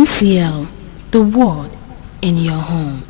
MCL, the word in your home.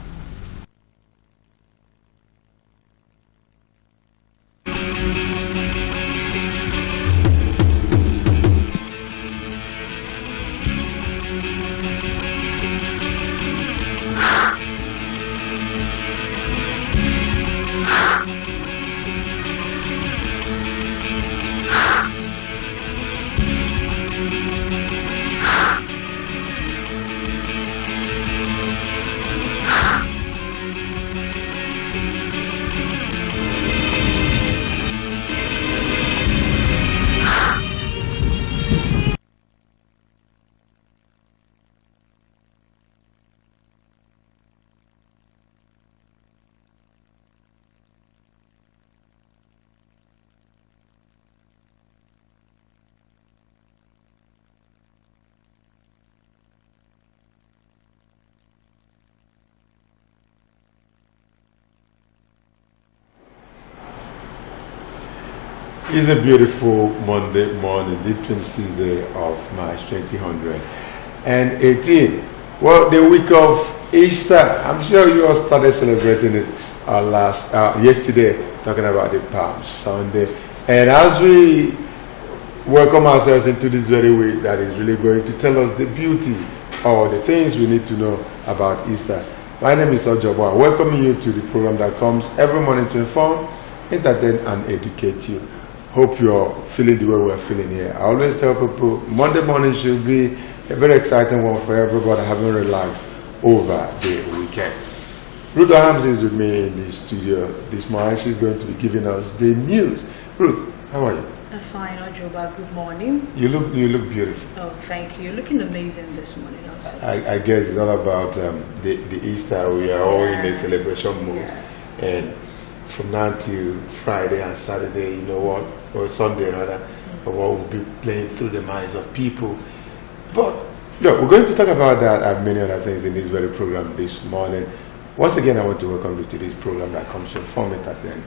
It's a beautiful Monday morning, the 26th day of March 2018. Well, the week of Easter, I'm sure you all started celebrating it yesterday, talking about the Palm Sunday. And as we welcome ourselves into this very week that is really going to tell us the beauty or the things we need to know about Easter. My name is Ojobo. Welcoming you to the program that comes every morning to inform, entertain, and educate you. Hope you're feeling the way we're feeling here. I always tell people Monday morning should be a very exciting one for everybody having relaxed over the weekend. Ruth Hams is with me in the studio this morning. She's going to be giving us the news. Ruth, how are you? I'm fine, Ojoba. Good morning. You look beautiful. Oh, thank you. You're looking amazing this morning also. I guess it's all about the Easter. We are all in a celebration mood. Yeah. And from now till Friday and Saturday, you know what, or Sunday rather, what will be playing through the minds of people. But look, we're going to talk about that and many other things in this very program this morning. Once again, I want to welcome you to this program that comes to inform, entertain,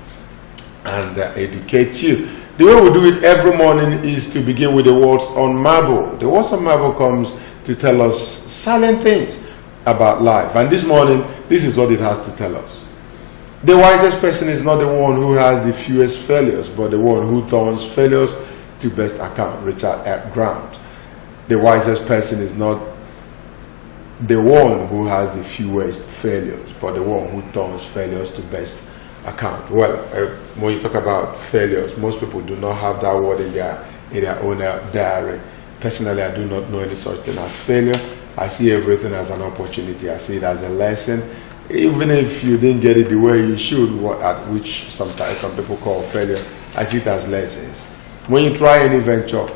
and educate you. The way we do it every morning is to begin with the words on marble. The words on marble comes to tell us silent things about life. And this morning, this is what it has to tell us. The wisest person is not the one who has the fewest failures, but the one who turns failures to best account. Richard Grant. The wisest person is not the one who has the fewest failures, but the one who turns failures to best account. Well, when you talk about failures, most people do not have that word in their own diary. Personally, I do not know any such thing as failure. I see everything as an opportunity. I see it as a lesson. Even if you didn't get it the way you should, which sometimes some people call failure, I see it as lessons. When you try any venture,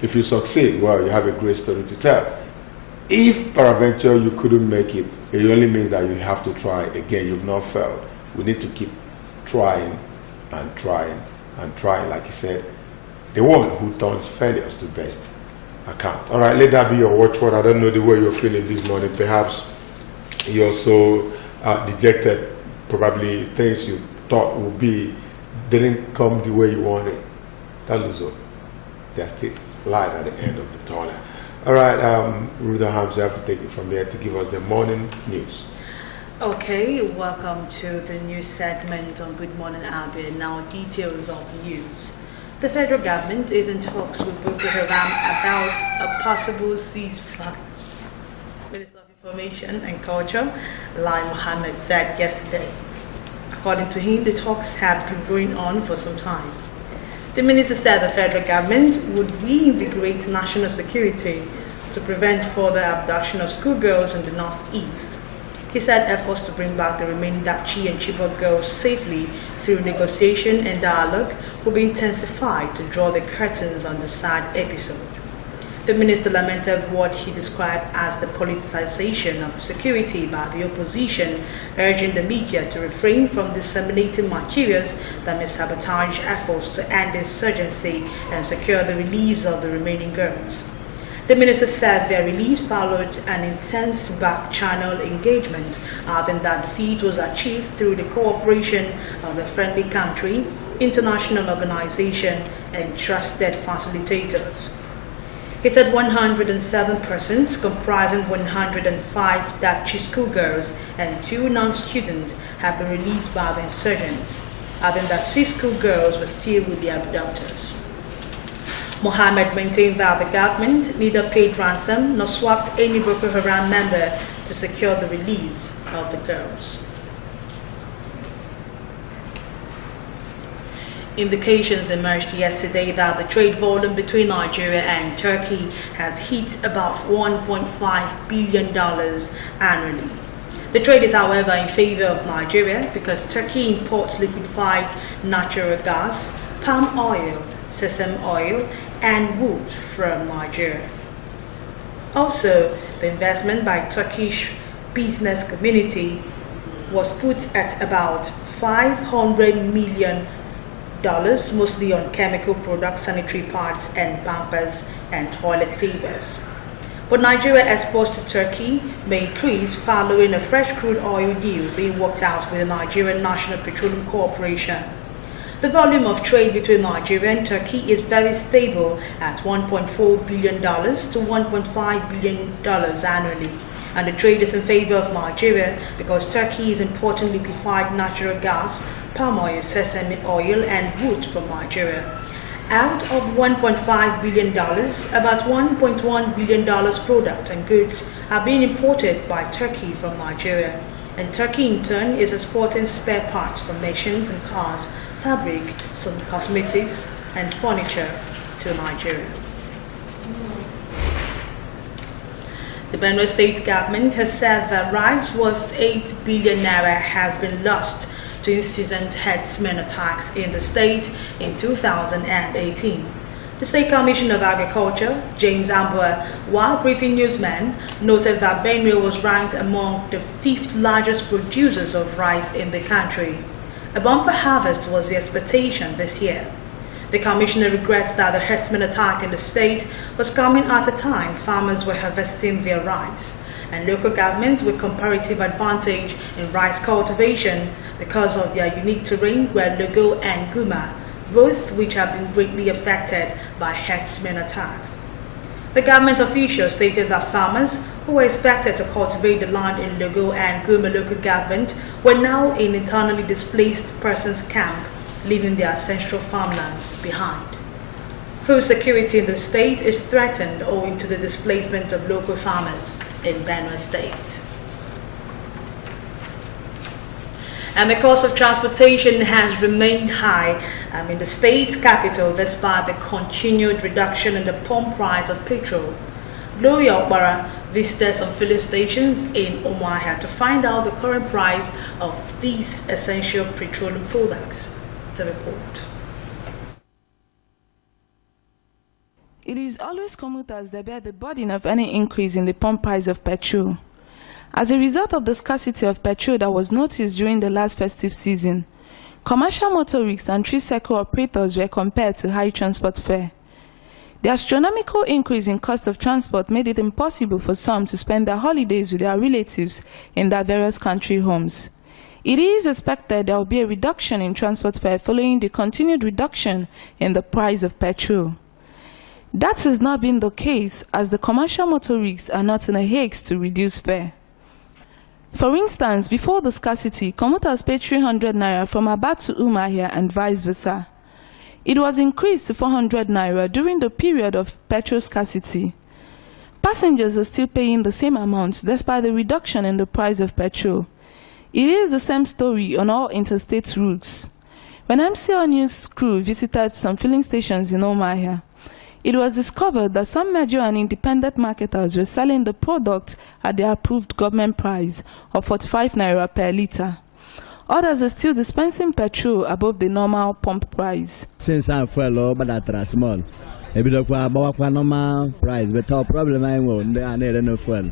if you succeed, well, you have a great story to tell. If peradventure you couldn't make it, it only means that you have to try again. You've not failed. We need to keep trying and trying and trying, like you said, the one who turns failures to best account. All right, let that be your watchword. I don't know the way you're feeling this morning. Perhaps you're so dejected, probably things you thought would be didn't come the way you wanted. Don't lose hope. There's still light at the end of the tunnel. All right, Ruth Hams, you have to take it from there to give us the morning news. Okay, welcome to the news segment on Good Morning Abia. Now, details of the news. The federal government is in talks with Boko Haram about a possible ceasefire. Minister of Information and Culture, Lai Mohammed, said yesterday. According to him, the talks have been going on for some time. The minister said the federal government would reinvigorate national security to prevent further abduction of schoolgirls in the northeast. He said efforts to bring back the remaining Dapchi and Chibok girls safely through negotiation and dialogue will be intensified to draw the curtains on the sad episode. The minister lamented what he described as the politicization of security by the opposition, urging the media to refrain from disseminating materials that may sabotage efforts to end insurgency and secure the release of the remaining girls. The minister said their release followed an intense back-channel engagement, adding that defeat was achieved through the cooperation of a friendly country, international organization, and trusted facilitators. He said 107 persons, comprising 105 Dapchi schoolgirls and 2 non-students, have been released by the insurgents, adding that 6 schoolgirls were still with their abductors. Mohammed maintained that the government neither paid ransom nor swapped any Boko Haram member to secure the release of the girls. Indications emerged yesterday that the trade volume between Nigeria and Turkey has hit about $1.5 billion annually. The trade is, however, in favor of Nigeria because Turkey imports liquefied natural gas, palm oil, sesame oil, and wood from Nigeria. Also, the investment by Turkish business community was put at about $500 million, mostly on chemical products, sanitary pads, and pampers and toilet papers. But Nigeria exports to Turkey may increase following a fresh crude oil deal being worked out with the Nigerian National Petroleum Corporation. The volume of trade between Nigeria and Turkey is very stable at $1.4 billion to $1.5 billion annually. And the trade is in favor of Nigeria because Turkey is importing liquefied natural gas, palm oil, sesame oil, and wood from Nigeria. Out of $1.5 billion, about $1.1 billion products and goods are being imported by Turkey from Nigeria. And Turkey in turn is exporting spare parts from machines and cars, fabric, some cosmetics, and furniture to Nigeria. The Benue State government has said that rice worth 8 billion naira has been lost to incessant herdsmen attacks in the state in 2018. The State Commissioner of Agriculture, James Abia, while briefing newsmen, noted that Benue was ranked among the 5th largest producers of rice in the country. A bumper harvest was the expectation this year. The commissioner regrets that the herdsman attack in the state was coming at a time farmers were harvesting their rice, and local governments with comparative advantage in rice cultivation because of their unique terrain were Logo and Guma, both which have been greatly affected by herdsman attacks. The government official stated that farmers who were expected to cultivate the land in Logo and Guma local government were now in internally displaced persons camp, leaving their ancestral farmlands behind. Food security in the state is threatened owing to the displacement of local farmers in Benue State. And the cost of transportation has remained high in the state's capital despite the continued reduction in the pump price of petrol. Gloria Okbara visited some filling stations in Umuahia to find out the current price of these essential petroleum products. The report. It is always commuters that bear the burden of any increase in the pump price of petrol. As a result of the scarcity of petrol that was noticed during the last festive season, commercial motorists and tricycle operators were compared to high transport fare. The astronomical increase in cost of transport made it impossible for some to spend their holidays with their relatives in their various country homes. It is expected there will be a reduction in transport fare following the continued reduction in the price of petrol. That has not been the case as the commercial motorists are not in a haste to reduce fare. For instance, before the scarcity, commuters paid 300 naira from Abia to Umuahia and vice versa. It was increased to 400 naira during the period of petrol scarcity. Passengers are still paying the same amount despite the reduction in the price of petrol. It is the same story on all interstate routes. When MCL News crew visited some filling stations in Umuahia, it was discovered that some major and independent marketers were selling the product at the approved government price of 45 naira per litre. Others are still dispensing petrol above the normal pump price. Since I'm fuel, but that's small. Maybe the normal price, but our problem I won't. They are no fuel.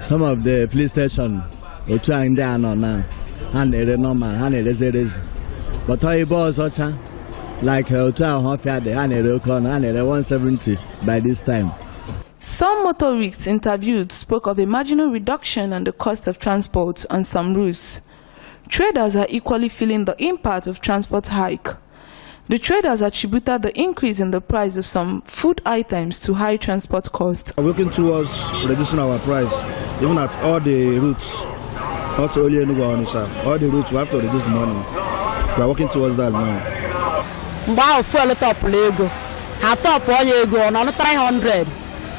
Some of the filling stations are trying down on now, and they're normal, and it's but I bought such a like hotel half yard, and they're 170 by this time. Some motorists interviewed spoke of a marginal reduction in the cost of transport on some routes. Traders are equally feeling the impact of transport hike. The traders attributed the increase in the price of some food items to high transport costs. We're working towards reducing our price, even at all the routes. Not only Enugu, all the routes we have to reduce the money. We are working towards that now. Mbao fuel top lego. Ha top oil ego on 300.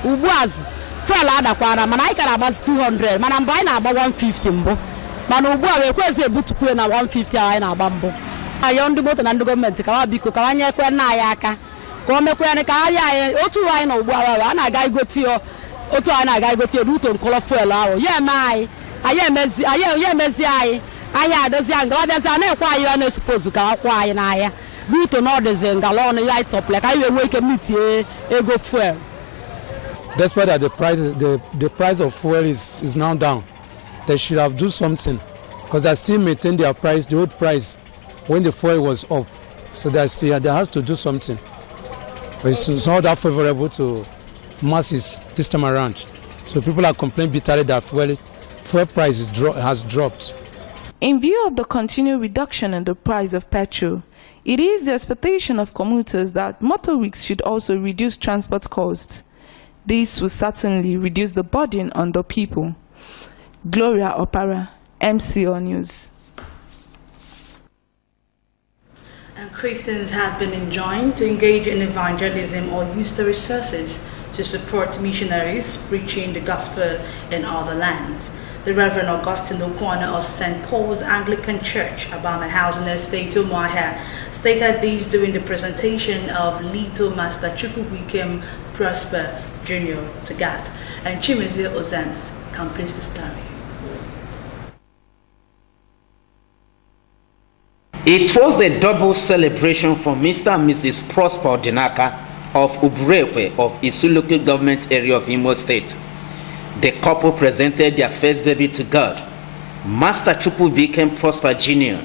Ubuaz fuel adakwana mana I can about 200. Mana mbai na about 150 mbo. Mana ubu we kweze butukwe na 150 ayi na abambo. Ayo ndi moto na ndi government ka biko ka wanye kwe na ya aka. Ka omekwe ni ka ayi otu ayi na ubu awa ana ga igoti o. Otu ayi na ga igoti ruto nkola fuel awo. Ye mai. Aye mezi ayi. Ayi adozi anga wadeza na ekwa ayi na suppose ka akwa ayi na aya. Ruto no deze ngalon ya top like ayi we wake meet ego fuel. Despite that the price of fuel is now down, they should have do something because they still maintain their price, the old price, when the fuel was up. So there has to do something. But it's not that favorable to masses this time around. So people are complaining bitterly that fuel price has dropped. In view of the continued reduction in the price of petrol, it is the expectation of commuters that motorists should also reduce transport costs. This will certainly reduce the burden on the people. Gloria Opara, MCO News. And Christians have been enjoined to engage in evangelism or use the resources to support missionaries preaching the gospel in other lands. The Reverend Augustine Okwana of St. Paul's Anglican Church, Abia House in Estate Umuahia, stated this during the presentation of Little Master Chukwubuikem Prosper Jr. to God. And Chimeze Ozems completes the story. It was a double celebration for Mr. and Mrs. Prosper Dinaka of Uburekwe of Isu local government area of Imo State. The couple presented their first baby to God, Master Chukwubuikem Prosper Jr.,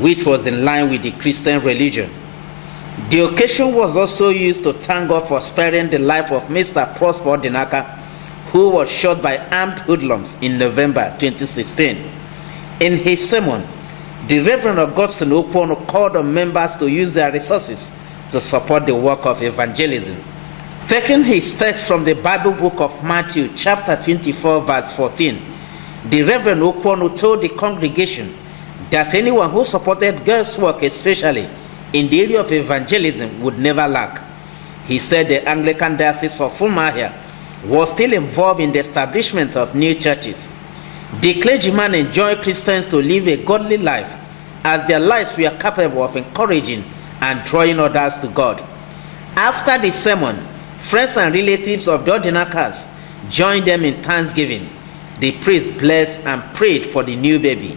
which was in line with the Christian religion. The occasion was also used to thank God for sparing the life of Mr. Prosper Dinaka, who was shot by armed hoodlums in November 2016. In his sermon, the Reverend Augustine Okwono called on members to use their resources to support the work of evangelism. Taking his text from the Bible book of Matthew, chapter 24, verse 14, the Reverend Okwono told the congregation that anyone who supported God's work, especially in the area of evangelism, would never lack. He said the Anglican Diocese of Umuahia was still involved in the establishment of new churches. The clergyman enjoined Christians to live a godly life, as their lives were capable of encouraging and drawing others to God. After the sermon, friends and relatives of the Ordinakas joined them in thanksgiving. The priest blessed and prayed for the new baby.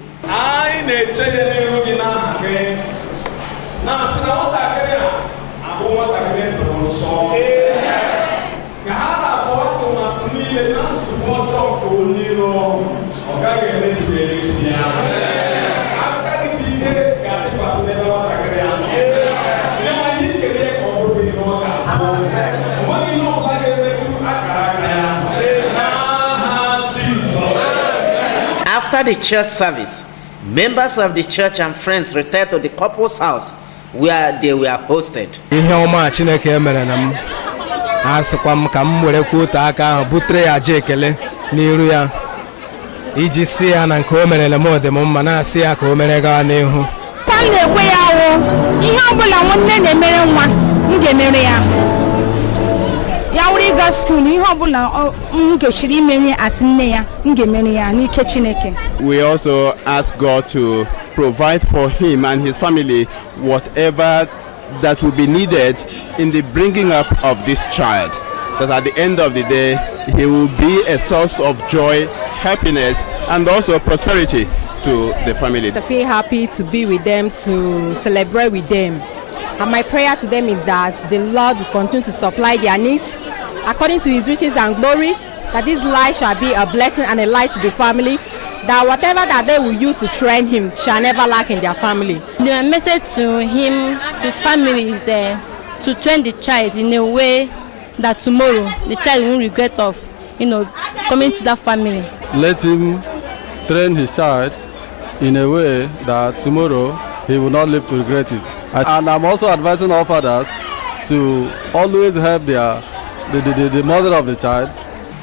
After the church service, members of the church and friends returned to the couple's house where they were hosted. We also ask God to provide for him and his family whatever that will be needed in the bringing up of this child, that at the end of the day he will be a source of joy, happiness, and also prosperity to the family. I feel happy to be with them, to celebrate with them. And my prayer to them is that the Lord will continue to supply their needs according to his riches and glory, that this life shall be a blessing and a light to the family, that whatever that they will use to train him shall never lack in their family. The message to him, to his family, is to train the child in a way that tomorrow the child won't regret of, coming to that family. Let him train his child in a way that tomorrow he will not live to regret it. And I'm also advising all fathers to always help the mother of the child.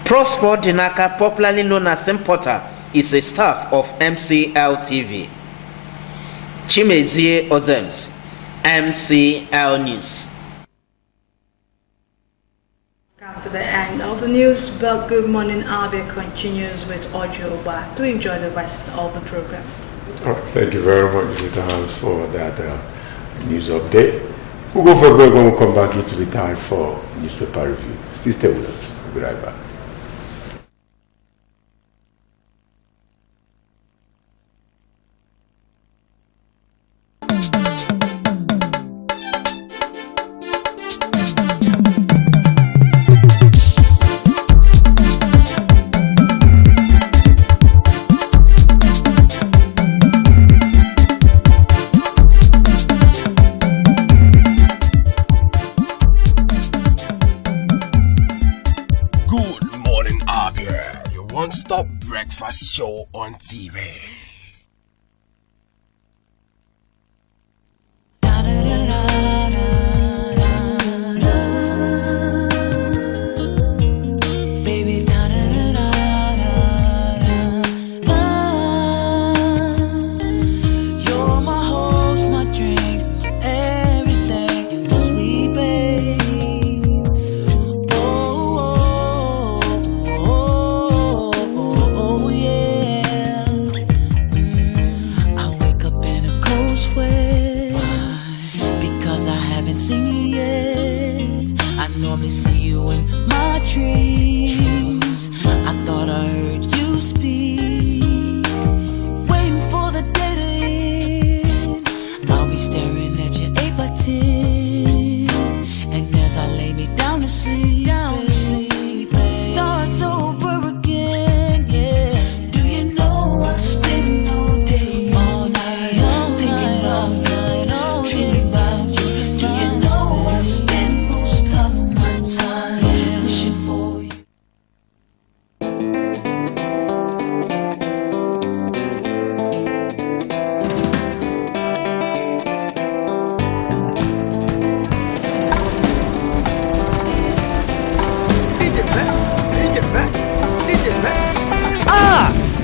Prosper Dinaka, popularly known as Importer, is a staff of MCL TV. Chimezie Ozems, MCL News. Come to the end of the news, but Good Morning Abia continues with audio back to enjoy the rest of the program. All right, thank you very much, Mr. House, for that news update. We'll go for a break. When we come back, it will be time for newspaper review. Still stay with us. We'll be right back. One-stop breakfast show on TV.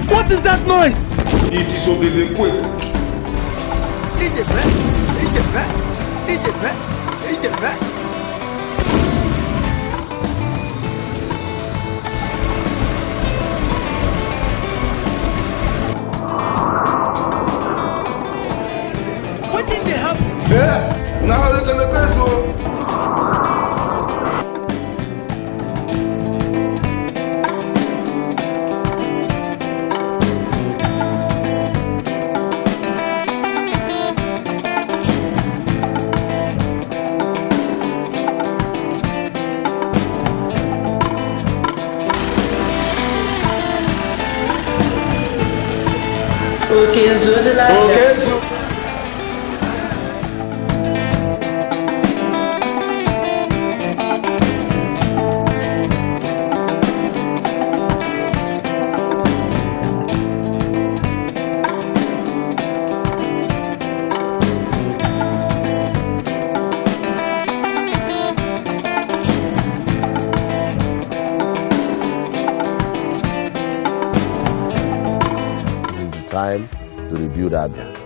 What is that noise? It is obeying quick. What did they happen? Yeah, now look at the case. Okay, so time to rebuild Abia.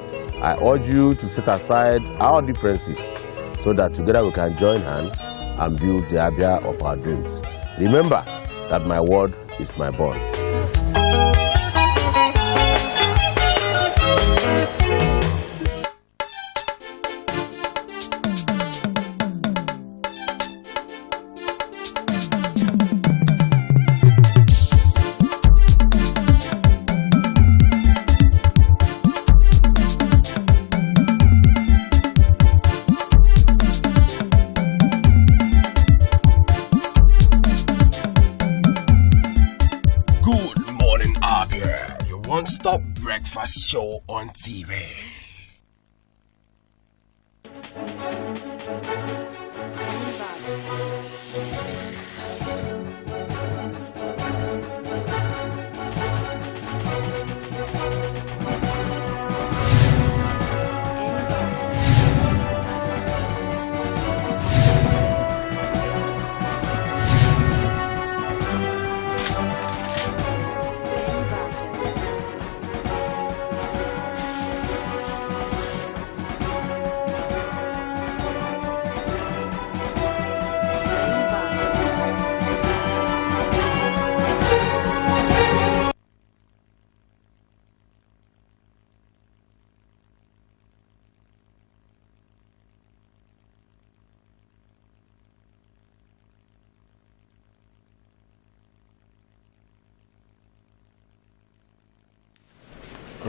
I urge you to set aside our differences so that together we can join hands and build the Abia of our dreams. Remember that my word is my bond. One-stop breakfast show on TV.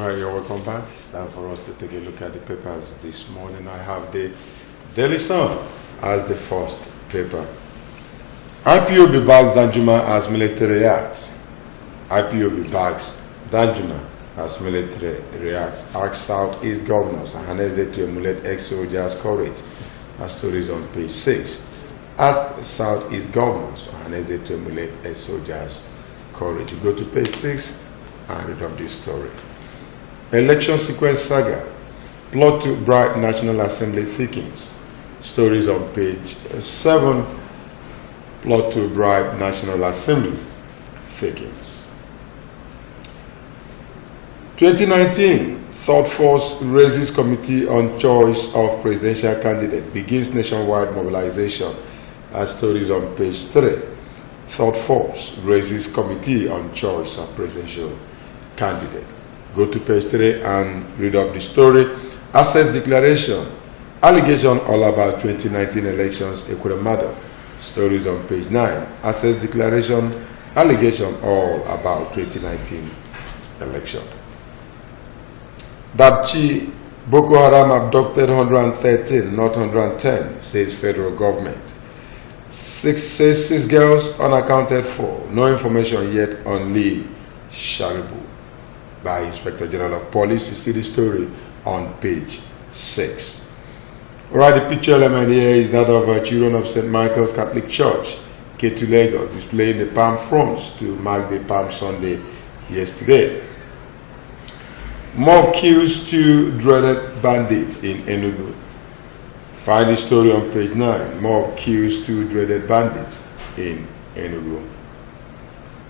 All right, you're welcome back. It's time for us to take a look at the papers this morning. I have the Daily Sun as the first paper. IPOB backs Danjuma as military reacts. IPOB backs Danjuma as military reacts. Asks Southeast governors and Hanese to emulate ex-soldiers' courage. As stories on page 6. Ask Southeast governors and Hanese to emulate ex-soldiers' courage. You go to page 6 and read up this story. Election sequence saga. Plot to bribe National Assembly thickens. Stories on page 7. Plot to bribe National Assembly thickens. 2019, Third Force raises committee on choice of presidential candidate. Begins nationwide mobilization. As stories on page 3. Third Force raises committee on choice of presidential candidate. Go to page 3 and read up the story. Assets declaration. Allegation all about 2019 elections, Ekwuremadu. Stories on page 9. Assets declaration. Allegation all about 2019 election. Dabchi, Boko Haram abducted 113, not 110, says federal government. Six girls unaccounted for. No information yet on Lee Sharibu. By Inspector General of Police. You see the story on page 6. All right, the picture element here is that of children of St. Michael's Catholic Church, Ketu, Lagos, displaying the palm fronds to mark the Palm Sunday yesterday. Mob kills 2 dreaded bandits in Enugu. Find the story on page 9. Mob kills 2 dreaded bandits in Enugu.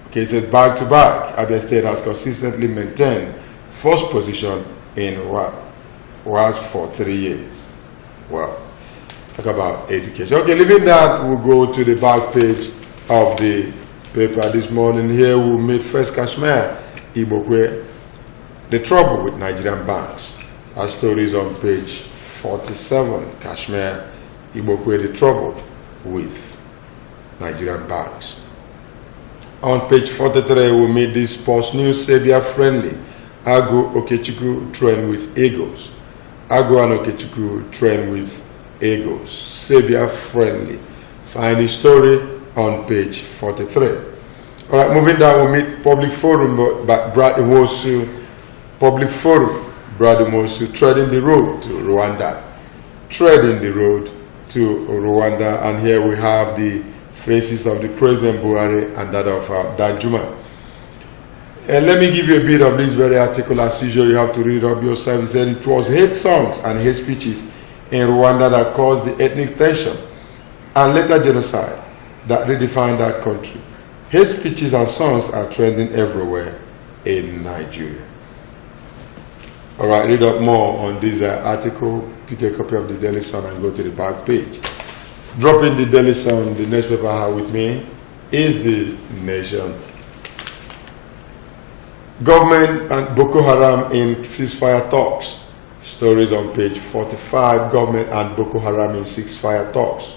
Okay, it says back to back, Abia State has consistently maintained first position in what was for 3 years. Well, talk about education. Okay, leaving that, we'll go to the back page of the paper this morning. Here we'll meet First Kashmir, Ibokwe, the trouble with Nigerian banks. Our stories on page 47. Kashmir, Ibokwe, the trouble with Nigerian banks. On page 43, we meet this sports news. Abia friendly. Agu Okechukwu train with Eagles. Agu and Okechukwu train with Eagles. Abia friendly. Find the story on page 43. All right, moving down, we meet Public Forum, Brad Imosu. Public Forum, Brad Imosu, treading the road to Rwanda. Treading the road to Rwanda, and here we have the faces of the President Buhari and that of Danjuma. And let me give you a bit of this very article. As usual, you have to read up yourself. It said it was hate songs and hate speeches in Rwanda that caused the ethnic tension and later genocide that redefined that country. Hate speeches and songs are trending everywhere in Nigeria. All right, read up more on this article. Pick a copy of the Daily Sun and go to the back page. Dropping the Daily Sun, the next paper I have with me is the Nation. Government and Boko Haram in ceasefire talks. Stories on page 45. Government and Boko Haram in ceasefire talks.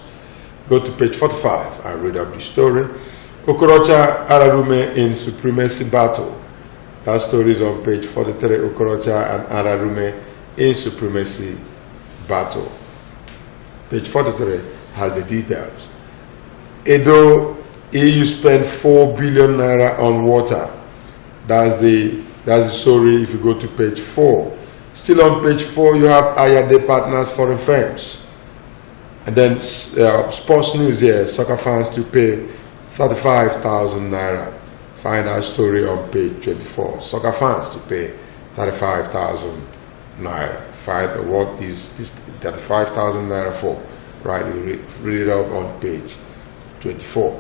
Go to page 45 and read up the story. Okorocha Ararume in supremacy battle. That story is on page 43. Okorocha and Ararume in supremacy battle. Page 43 has the details. Edo, EU spent 4 billion naira on water. That's the story if you go to page 4. Still on page 4, you have Ayade Partners Foreign Firms. And then sports news here, soccer fans to pay 35,000 naira. Find our story on page 24. Soccer fans to pay 35,000 naira. Find what is 35,000 naira for. Right, you read it up on page 24.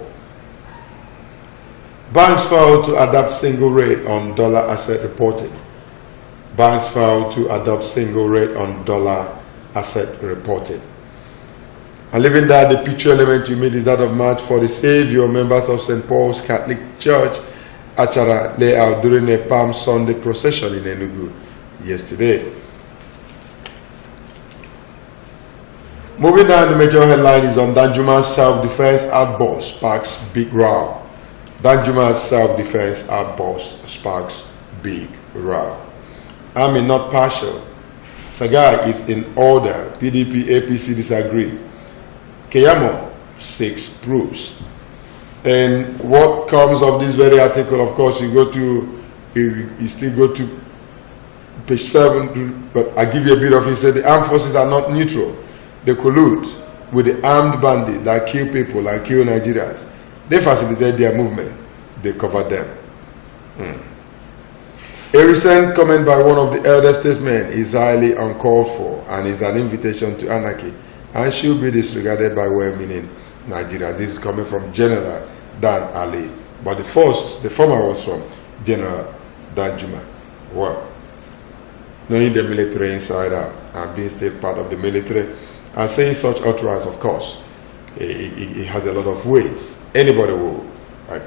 Banks failed to adopt single rate on dollar asset reporting. Banks failed to adopt single rate on dollar asset reporting. And leaving that, the picture element you meet is that of March for the Savior, members of St. Paul's Catholic Church, Achara, layout during a Palm Sunday procession in Enugu yesterday. Moving down, the major headline is on Danjuma's self-defense outburst sparks big row. Danjuma's self-defense outburst sparks big row. Army not partial. Sagai is in order. PDP, APC disagree. Keyamo seeks proofs. And what comes of this very article, of course, you still go to page 7, but I give you a bit of it. He said the armed forces are not neutral. They collude with the armed bandits that kill people and kill Nigerians. They facilitate their movement. They cover them. A recent comment by one of the elder statesmen is highly uncalled for and is an invitation to anarchy and should be disregarded by well-meaning Nigeria. This is coming from General Dan Ali. But the former was from General Danjuma. Well, knowing the military inside out and being still part of the military and saying such utterance, of course, it has a lot of weight. Anybody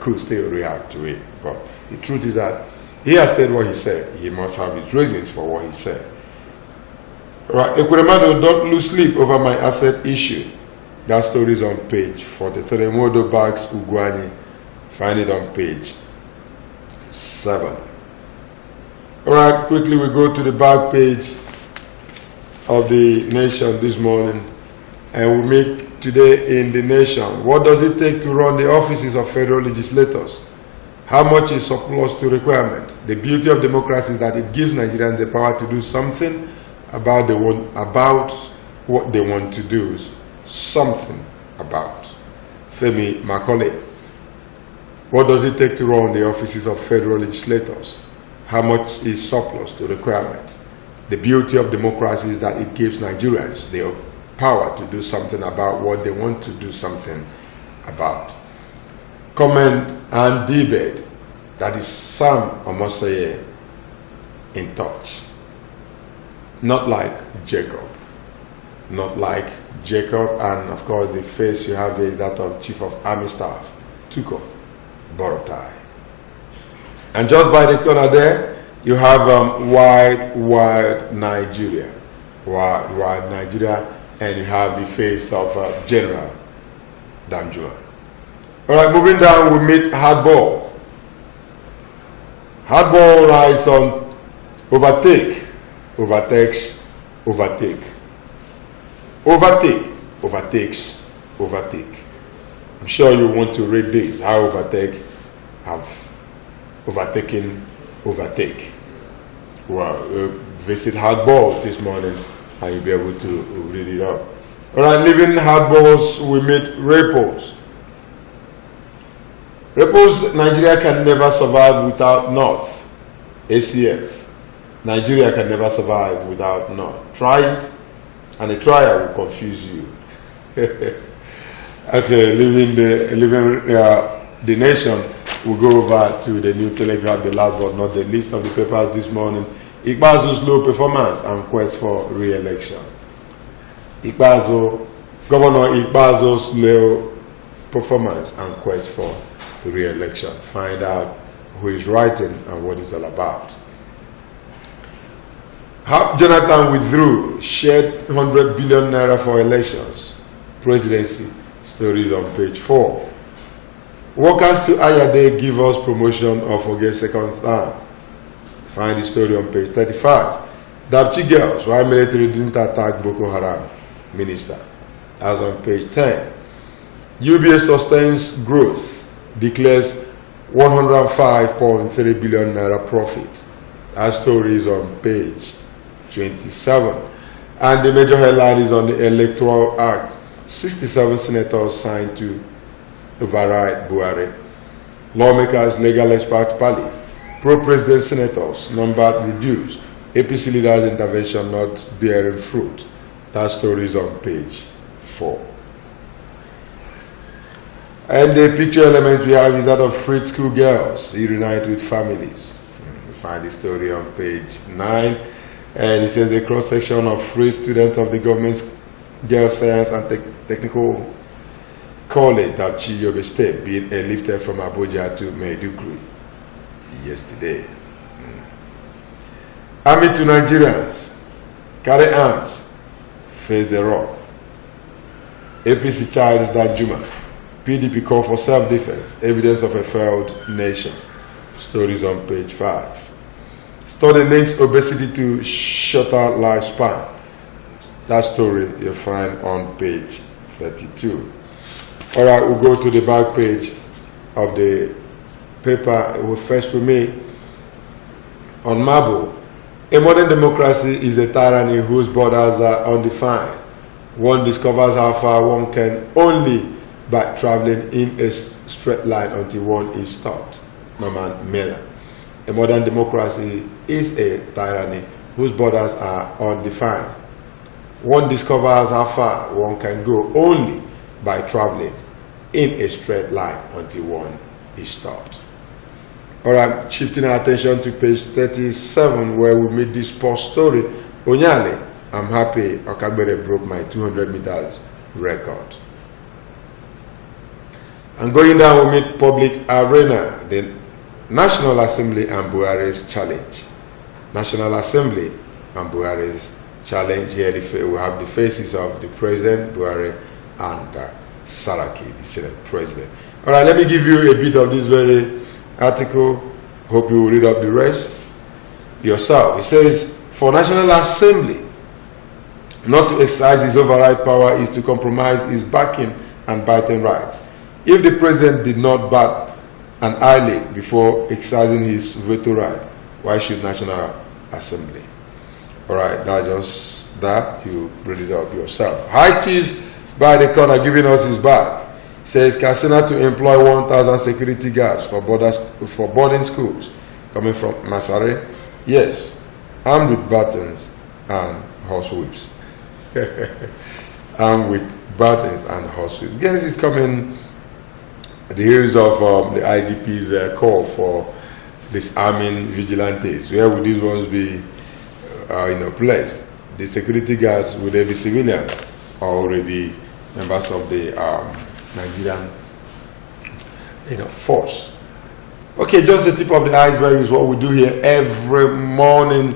could still react to it. But the truth is that he has said what he said. He must have his reasons for what he said. Right, Ekweremadu, don't lose sleep over my asset issue. That story is on page 43. Modo Bags Ugwani. Find it on page 7. All right, quickly we go to the back page of the Nation this morning, and we meet today in the Nation. What does it take to run the offices of federal legislators? How much is surplus to requirement? The beauty of democracy is that it gives Nigerians the power to do something about what they want to do. Something about. Femi Macaulay. What does it take to run the offices of federal legislators? How much is surplus to requirement? The beauty of democracy is that it gives Nigerians the power to do something about what they want to do something about. Comment and debate. That is Sam Omosoye in touch. Not like Jacob. Not like Jacob, and of course the face you have here is that of Chief of Army Staff, Tuko Borotai. And just by the corner there, you have Wild Nigeria. Wild Nigeria, and you have the face of General Danjuma. All right, moving down, we meet Hardball. Hardball rides on overtake, overtakes, overtake. Overtake, overtakes, overtake. I'm sure you want to read this, how overtake have overtaken, overtake. Well, visit Hardball this morning and you'll be able to read it up. All right, leaving Hardballs, we meet Repos. Repos, Nigeria can never survive without North. ACF. Nigeria can never survive without North. Try it, and a trial will confuse you. Okay, leaving the Nation, we'll go over to the New Telegraph, the last but not the least of the papers this morning. Ikpeazu's low performance and quest for re-election. Governor Ikpeazu's low performance and quest for re-election. Find out who is writing and what it's all about. How Jonathan withdrew, shared 100 billion naira for elections. Presidency stories on page 4. Workers to Ayade give us promotion or forget second term. Find the story on page 35. Dapchi girls, why military didn't attack Boko Haram? Minister. As on page 10. UBA sustains growth, declares 105.3 billion naira profit. That story is on page 27. And the major headline is on the Electoral Act. 67 senators signed to override Buhari. Lawmakers, legal experts pally. Pro-president senators, number reduced. APC leaders' intervention not bearing fruit. That story is on page 4. And the picture element we have is that of freed school girls reunite with families. You find the story on page 9. And it says a cross-section of free students of the government's Girls Science and Technical College, Dapchi, Yobe State, being airlifted from Abuja to Maiduguri yesterday. Army to Nigerians, carry arms, face the wrath. APC charges Danjuma. PDP call for self-defense, evidence of a failed nation. Stories on page 5. Study links obesity to shorter lifespan. That story you'll find on page 32. All right, we'll go to the back page of the paper. First with me on Marble. A modern democracy is a tyranny whose borders are undefined. One discovers how far one can only by traveling in a straight line until one is stopped. Norman Mailer. A modern democracy is a tyranny whose borders are undefined. One discovers how far one can go only by traveling in a straight line until one is stopped. All right, shifting our attention to page 37 where we meet this sports story. Onyale, I'm happy Okagbere broke my 200 meters record. And going down we meet Public Arena, the National Assembly and Buhari's challenge. National Assembly and Buhari's challenge. Here we have the faces of the President, Buhari, and Saraki, the Senate President. All right, let me give you a bit of this very article. Hope you will read up the rest yourself. It says, for National Assembly not to exercise his override power is to compromise his backing and biting rights. If the President did not bat an eyelid before exercising his veto right, why should National Assembly? All right, that's just that. You read it up yourself. High Chiefs by the corner giving us his back. Says Katsina to employ 1,000 security guards for boarding schools coming from Masare. Yes, armed with batons and horsewhips. Armed with batons and horsewhips. Guess it's coming the heels of the IGP's call for disarming vigilantes. Where would these ones be placed? The security guards, would they be civilians or already members of the Nigerian force? Okay, just the tip of the iceberg is what we do here every morning,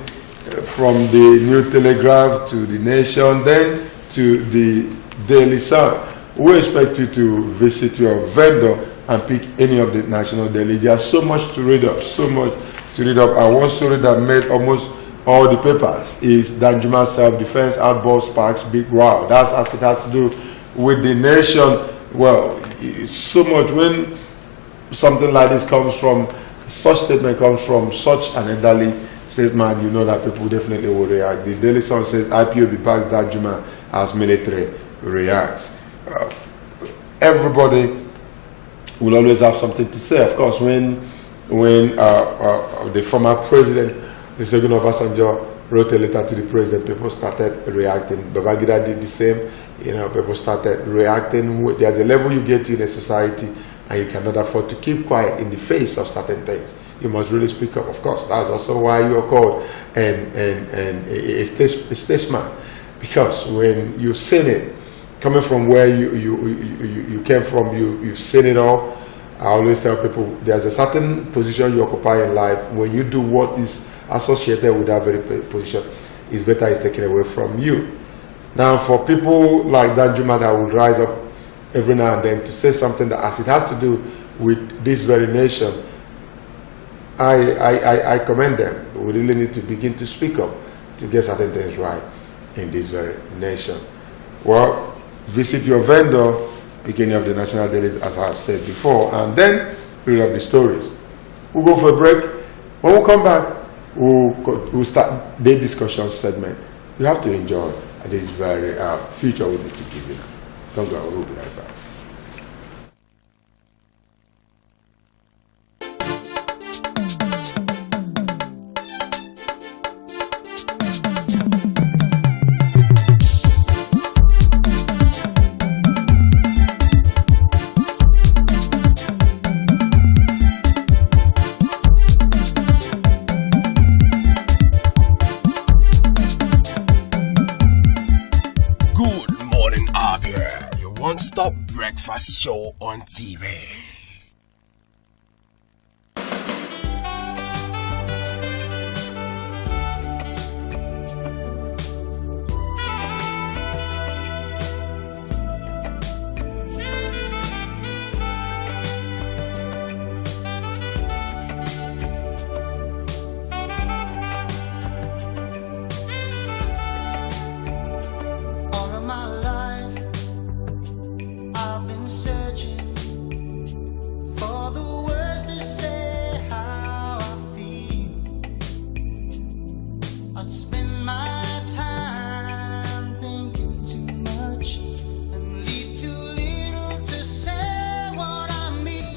from the New Telegraph to the Nation, then to the Daily Sun. We expect you to visit your vendor and pick any of the national dailies. There's so much to read up, And one story that made almost all the papers is Danjuma's self-defense outburst sparks big row. That's as it has to do with the nation. Well, so much when something like this comes from, such statement comes from such an elderly statement, you know that people definitely will react. The Daily Sun says IPOB backs Danjuma as military reacts. Everybody will always have something to say. Of course, when the former president, Olusegun Obasanjo, wrote a letter to the president, people started reacting. Babangida did the same. People started reacting. There's a level you get to in a society, and you cannot afford to keep quiet in the face of certain things. You must really speak up. Of course, that's also why you are called a statesman, because when you've seen it, coming from where you came from, you've seen it all. I always tell people there's a certain position you occupy in life. When you do what is associated with that very position, it's better it's taken away from you. Now, for people like Danjuma that would rise up every now and then to say something that as it has to do with this very nation, I commend them. We really need to begin to speak up to get certain things right in this very nation. Well, visit your vendor, pick any of the national dailies, as I've said before, and then read up the stories. We'll go for a break. When we come back, we'll start the discussion segment. You have to enjoy this very future we need to give you now. Don't go, we'll be right back. Good morning, Abia, your one-stop breakfast show on TV.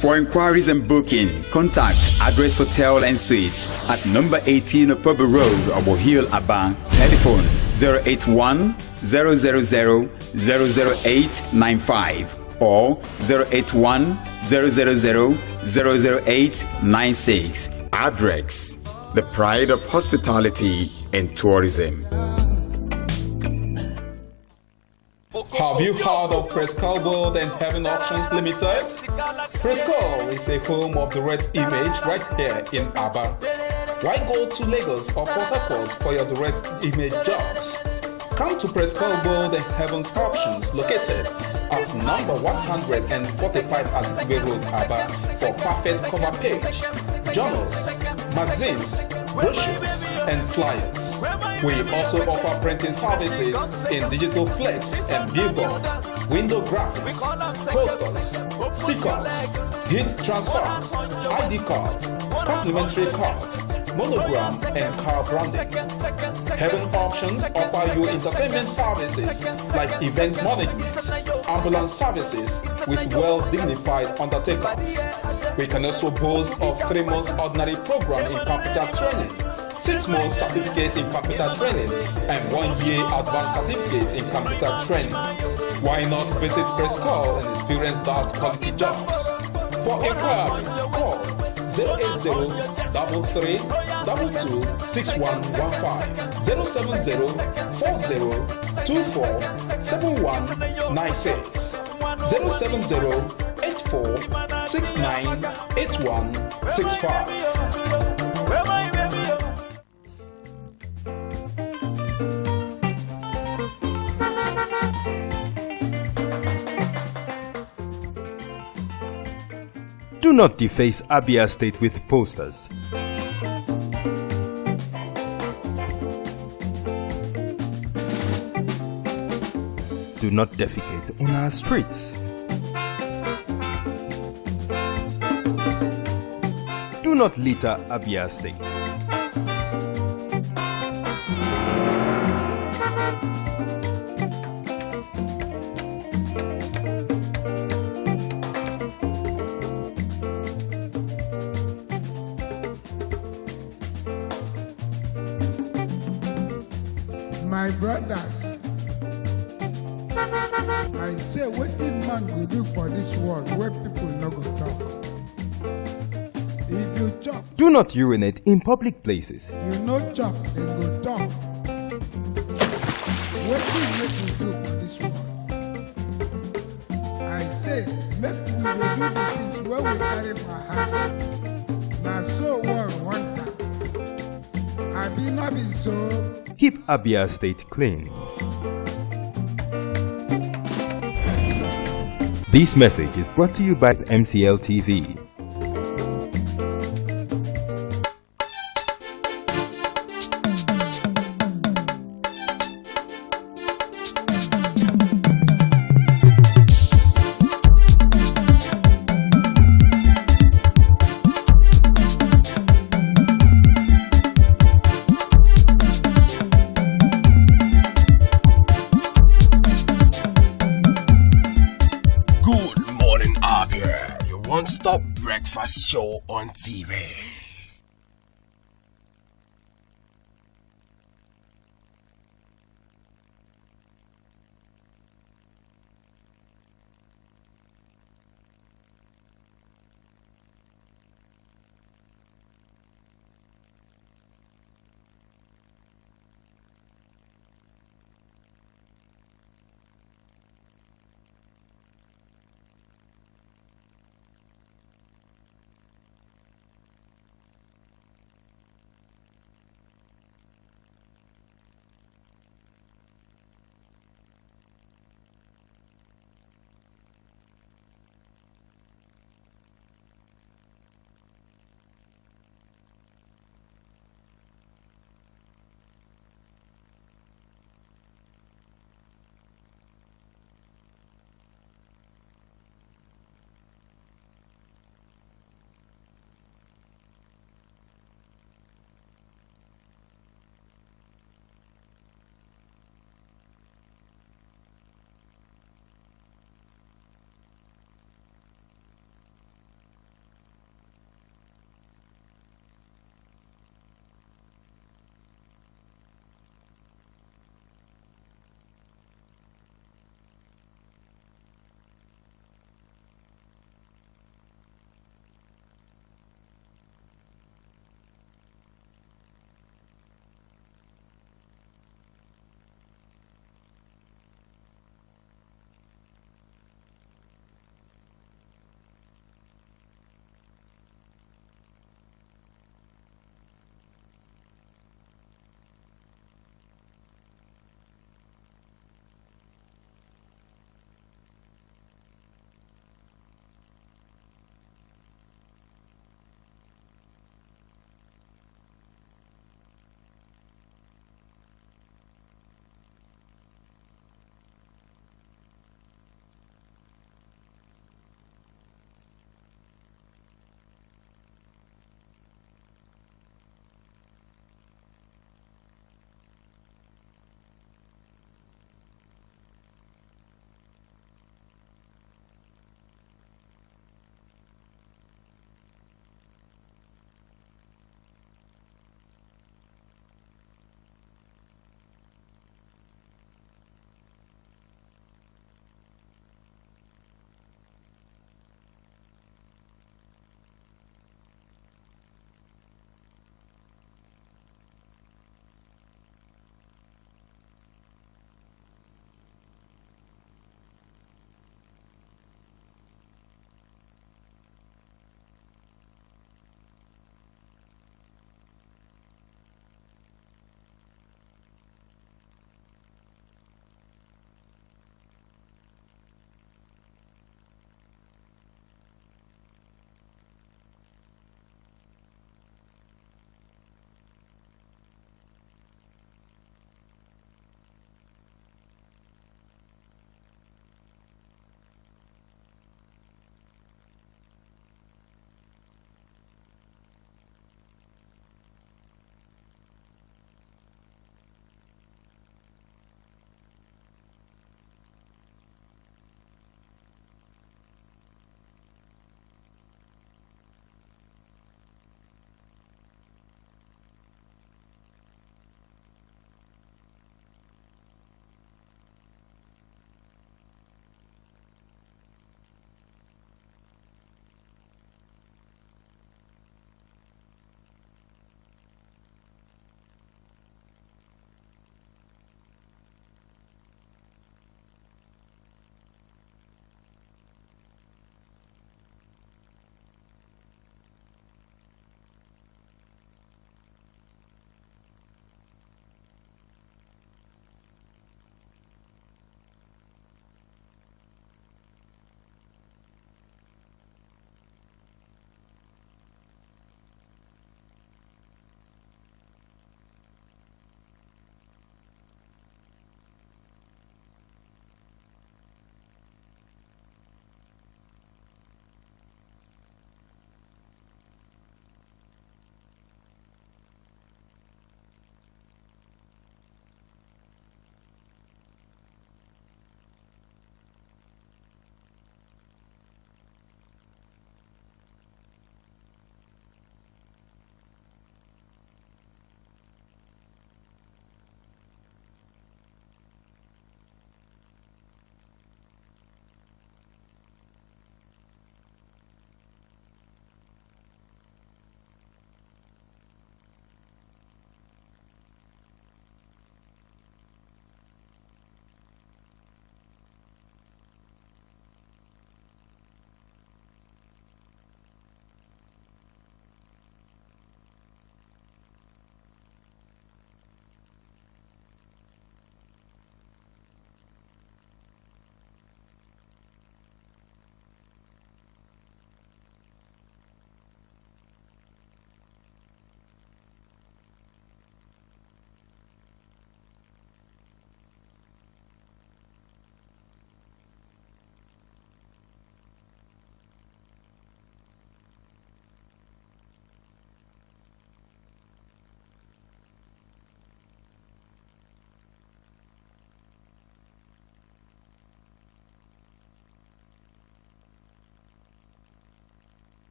For inquiries and booking, contact Address Hotel and Suites at number 18 Opobo Road, Obo Hill, Aba. Telephone 081 000 00895 or 081 000 00896. Address, the pride of hospitality and tourism. Have you heard of Prescal World and Heaven Options Limited? Prescal is a home of the direct image right here in Abia. Why go to Lagos or Port Harcourt for your direct image jobs? Come to Prescal World and Heaven's Options, located at number 145 Azikiwe Road, Abia, for perfect cover page, journals, magazines, brochures, and flyers. We also offer printing services in digital flex and billboard, window graphics, posters, stickers, heat transfers, ID cards, complimentary cards, monogram, and car branding. Heaven Options offer you entertainment services like event management, ambulance services with well-dignified undertakers. We can also boast of 3 months ordinary program in computer training, 6 months certificate in computer training, and 1 year advanced certificate in computer training. Why not visit Prescal and experience that quality jobs? For inquiries, call 080 33 22 6115 070 40 24 7196 070 84 69 8165. Do not deface Abia State with posters. Do not defecate on our streets. Do not litter Abia State. My brothers, I say wetin man go do for this world where people no go talk. If you chop, Do not urinate in public places. you no chop, dem go talk. Wetin make we do for this world? I say make we dey do the things wey we carry for heart. Na so world want am. Abi no be so? Keep Abia State clean. This message is brought to you by MCL TV. Good morning, Abia, your one-stop breakfast show on TV.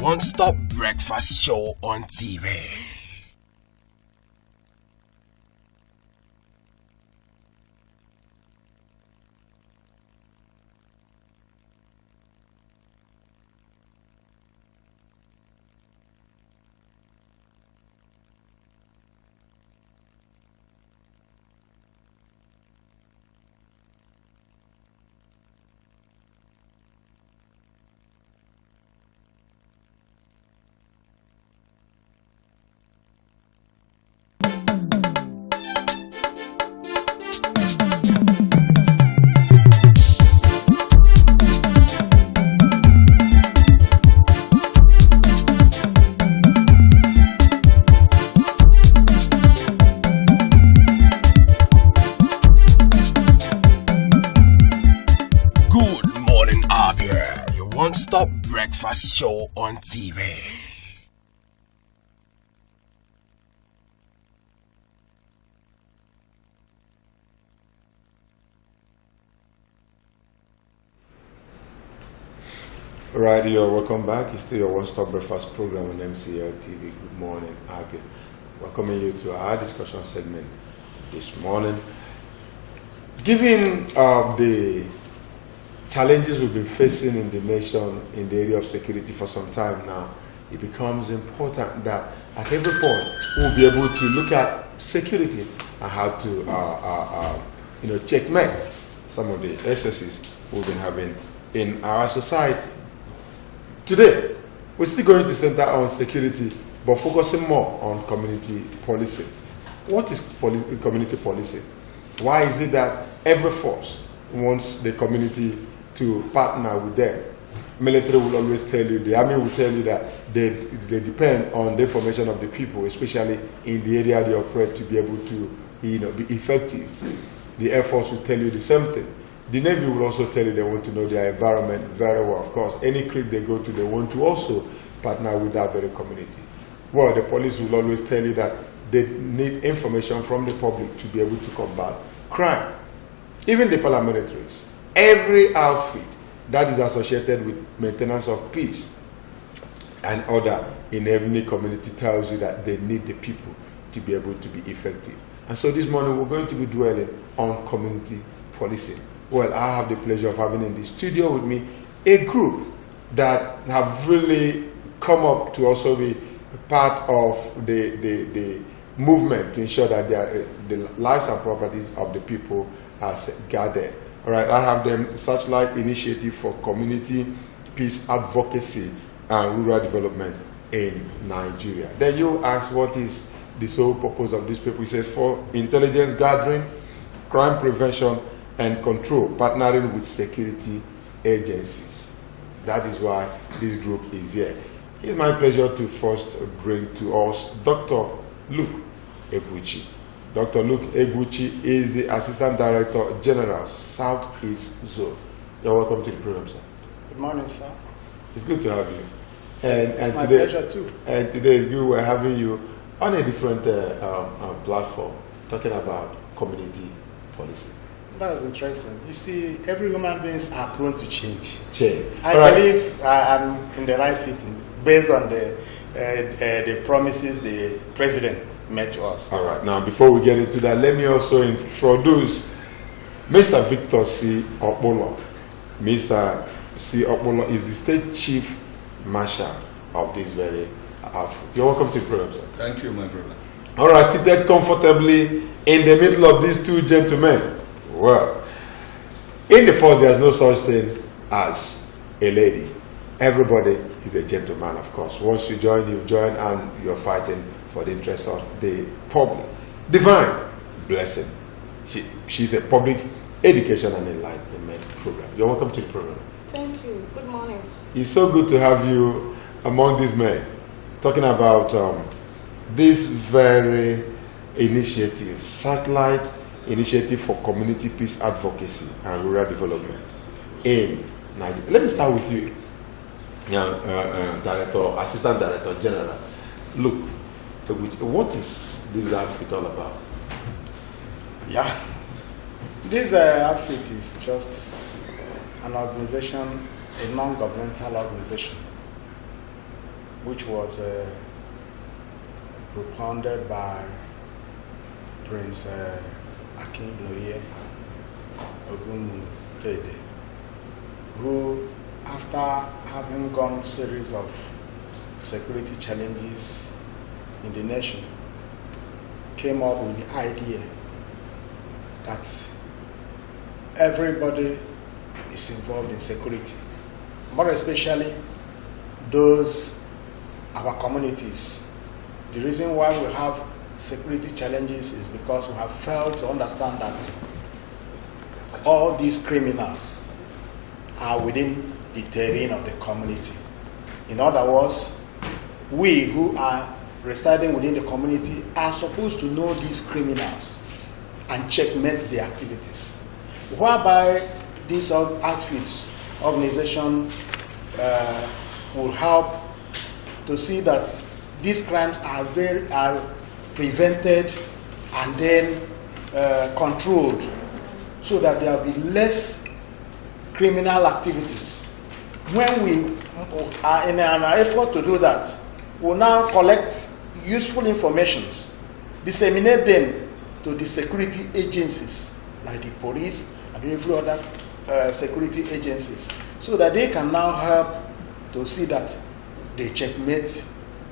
One-stop breakfast show on TV. One-stop breakfast show on TV. Right, you're welcome back. It's still your one-stop breakfast program on MCL TV. Good morning, Abia. Welcoming you to our discussion segment this morning. Given the challenges we've been facing in the nation in the area of security for some time now, it becomes important that at every point we'll be able to look at security and how to checkmate some of the excesses we've been having in our society. Today, we're still going to center on security, but focusing more on community policing. What is community policing? Why is it that every force wants the community to partner with them? Military will always tell you, the army will tell you that they depend on the information of the people, especially in the area they operate, to be able to be effective. The Air Force will tell you the same thing. The Navy will also tell you they want to know their environment very well. Of course, any creek they go to, they want to also partner with that very community. Well, the police will always tell you that they need information from the public to be able to combat crime. Even the paramilitaries, every outfit that is associated with maintenance of peace and order in every community tells you that they need the people to be able to be effective. And so this morning we're going to be dwelling on community policing. Well, I have the pleasure of having in the studio with me a group that have really come up to also be part of the movement to ensure that the lives and properties of the people are guarded. All right, I have them Searchlight Initiative for Community Peace Advocacy and Rural Development in Nigeria. Then you ask, what is the sole purpose of these people? He says, for intelligence gathering, crime prevention and control, partnering with security agencies. That is why this group is here. It's my pleasure to first bring to us Dr. Luke Ebuchi. Dr. Luke Ebuchi is the Assistant Director General, Southeast Zone. You're welcome to the program, sir. Good morning, sir. It's good to have you. It's my pleasure too. And today is good. We're having you on a different platform, talking about community policy. That's interesting. You see, every human beings are prone to change. I All believe I'm in the right fitting based on the promises the president made to us. All right. Now, before we get into that, let me also introduce Mr. Victor C. Okpolo. Mr. C. Okpolo is the State Chief Marshal of this very outfit. You're welcome to the program, sir. Thank you, my brother. All right, seated comfortably in the middle of these two gentlemen. Well, in the force, there's no such thing as a lady. Everybody is a gentleman, of course. Once you join, you've joined, and you're fighting for the interests of the public. Divine blessing. She's a public education and enlightenment program. You're welcome to the program. Thank you. Good morning. It's so good to have you among these men, talking about this very initiative, Satellite Initiative for Community Peace Advocacy and Rural Development in Nigeria. Let me start with you, Assistant Director General. Look, what is this outfit all about? Yeah, this outfit is just an organization, a non-governmental organization, which was propounded by Prince Akinloye Ogunmudede, who, after having gone series of security challenges in the nation, came up with the idea that everybody is involved in security, more especially those our communities. The reason why we have security challenges is because we have failed to understand that all these criminals are within the terrain of the community. In other words, we who are residing within the community are supposed to know these criminals and checkmate their activities, whereby these outfits, organization will help to see that these crimes are prevented and then controlled, so that there will be less criminal activities. When we are in an effort to do that, we'll now collect useful information, disseminate them to the security agencies like the police and every other security agencies, so that they can now help to see that they checkmate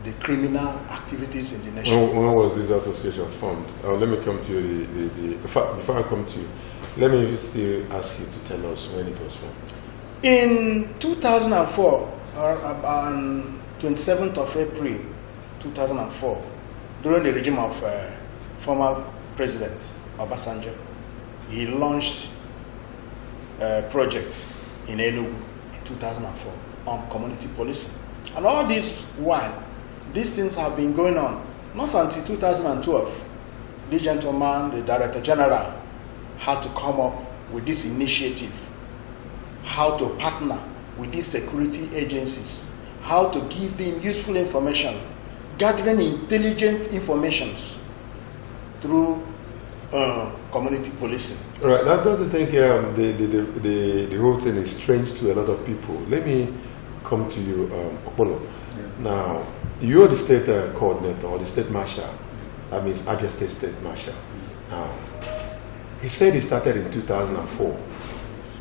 the criminal activities in the nation. When was this association formed? Let me come to you. Before I come to you, let me still ask you to tell us when it was formed. In 2004, on 27th of April 2004, during the regime of former President Obasanjo, he launched a project in Enugu in 2004 on community policing. And all this while, these things have been going on, not until 2012. This gentleman, the Director General, had to come up with this initiative, how to partner with these security agencies, how to give them useful information, gathering intelligent informations through community policing. Right. I don't think the whole thing is strange to a lot of people. Let me come to you, Apollo. Yeah. Now, you're the state coordinator or the state marshal. That means Abia State Marshal. Now, he said he started in 2004.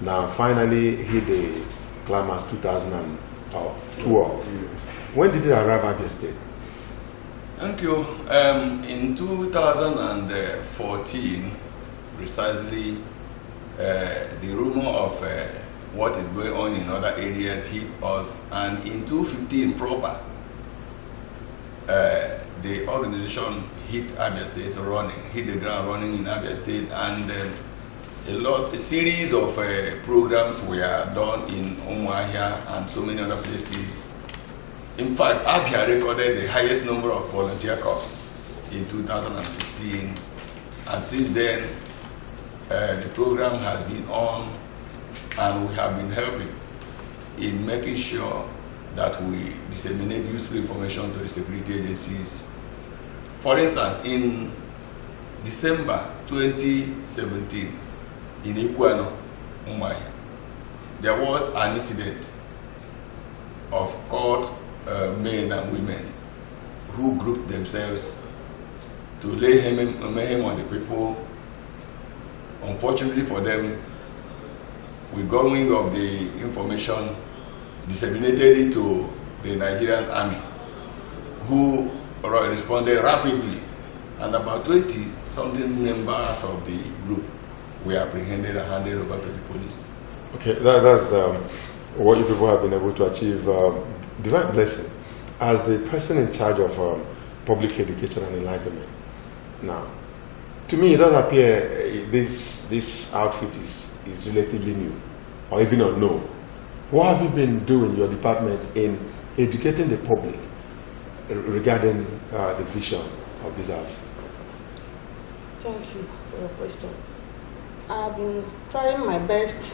Now, finally, hit the climax 2012. When did it arrive at Abia State? Thank you. In 2014, precisely, the rumor of what is going on in other areas hit us, and in 2015 proper, the organization hit Abia State hit the ground running in Abia State, and a series of programs were done in Umuahia and so many other places. In fact, Abia recorded the highest number of volunteer corps in 2015, and since then, the program has been on, and we have been helping in making sure that we disseminate useful information to the security agencies. For instance, in December 2017, in Iguano, Mumbai, there was an incident of caught men and women who grouped themselves to lay mayhem on the people. Unfortunately for them, with going of the information, disseminated it to the Nigerian army, who responded rapidly, and about 20-something members of the group were apprehended and handed over to the police. Okay, that's what you people have been able to achieve. Divine blessing, as the person in charge of public education and enlightenment. Now, to me, it does appear this outfit is relatively new, or even unknown. What have you been doing, your department, in educating the public regarding the vision of this outfit? Thank you for your question. I've been trying my best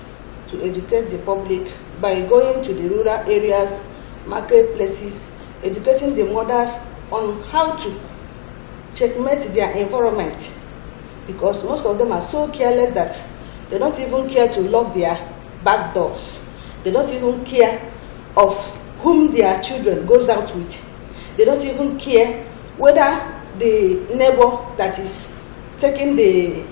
to educate the public by going to the rural areas, marketplaces, educating the mothers on how to checkmate their environment, because most of them are so careless that they don't even care to lock their back doors. They don't even care of whom their children goes out with. They don't even care whether the neighbor that is taking the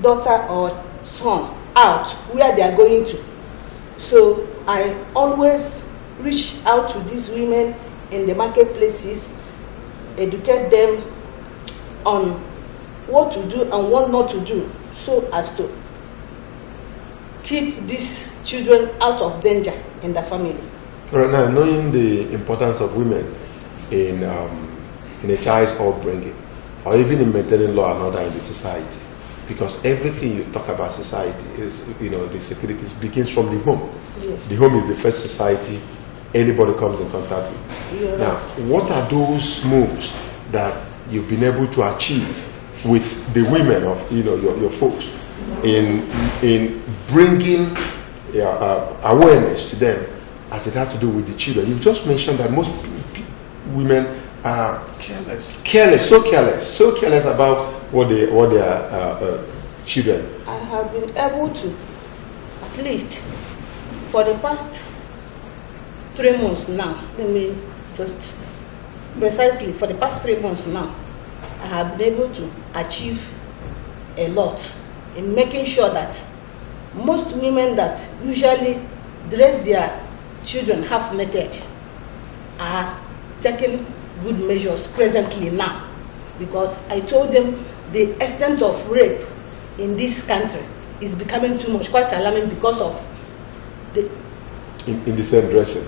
daughter or son out, where they are going to. So I always reach out to these women in the marketplaces, educate them on what to do and what not to do, so as to keep these children out of danger in the family. Right now, knowing the importance of women in a child's upbringing, or even in maintaining law and order in the society, because everything you talk about society is, the security begins from the home. Yes. The home is the first society anybody comes in contact with. You're now, right. what are those moves that you've been able to achieve with the women of your folks in bringing awareness to them as it has to do with the children? You've just mentioned that most women are so careless about what their children. I have been able to, at least for the past 3 months now, let me just precisely for the past 3 months now, I have been able to achieve a lot in making sure that most women that usually dress their children half naked are taking good measures presently now, because I told them the extent of rape in this country is becoming too much, quite alarming, because of the in the same dressing.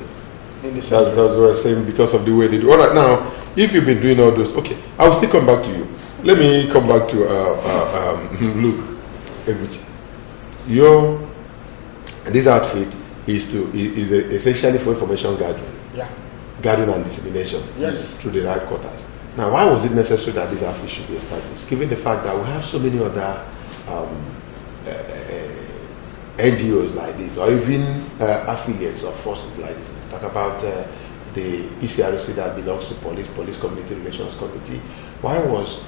That's what I'm saying, because of the way they do. All right, now, if you've been doing all those, okay, I'll still come back to you. Let me come back to Luke. This outfit is essentially for information gathering. Yeah. Gathering and dissemination. Yes. Through the right quarters. Now, why was it necessary that this outfit should be established, given the fact that we have so many other NGOs like this, or even affiliates of forces like this? Talk about the PCRC that belongs to Police Community Relations Committee. Why was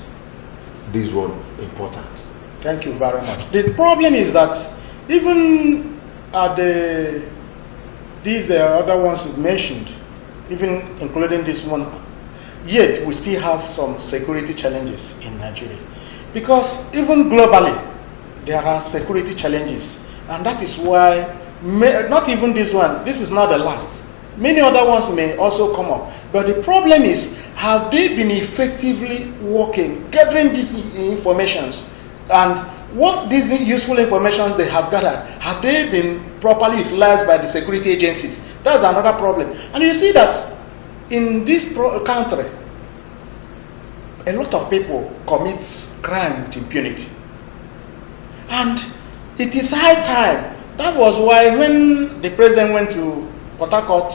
this one important? Thank you very much. The problem is that even these other ones you mentioned, even including this one, yet we still have some security challenges in Nigeria. Because even globally, there are security challenges. And that is why, not even this one, this is not the last. Many other ones may also come up. But the problem is, have they been effectively working, gathering these informations? And what these useful information they have gathered, have they been properly utilized by the security agencies? That's another problem. And you see that in this country, a lot of people commit crime with impunity. And it is high time. That was why when the president went to Port Harcourt,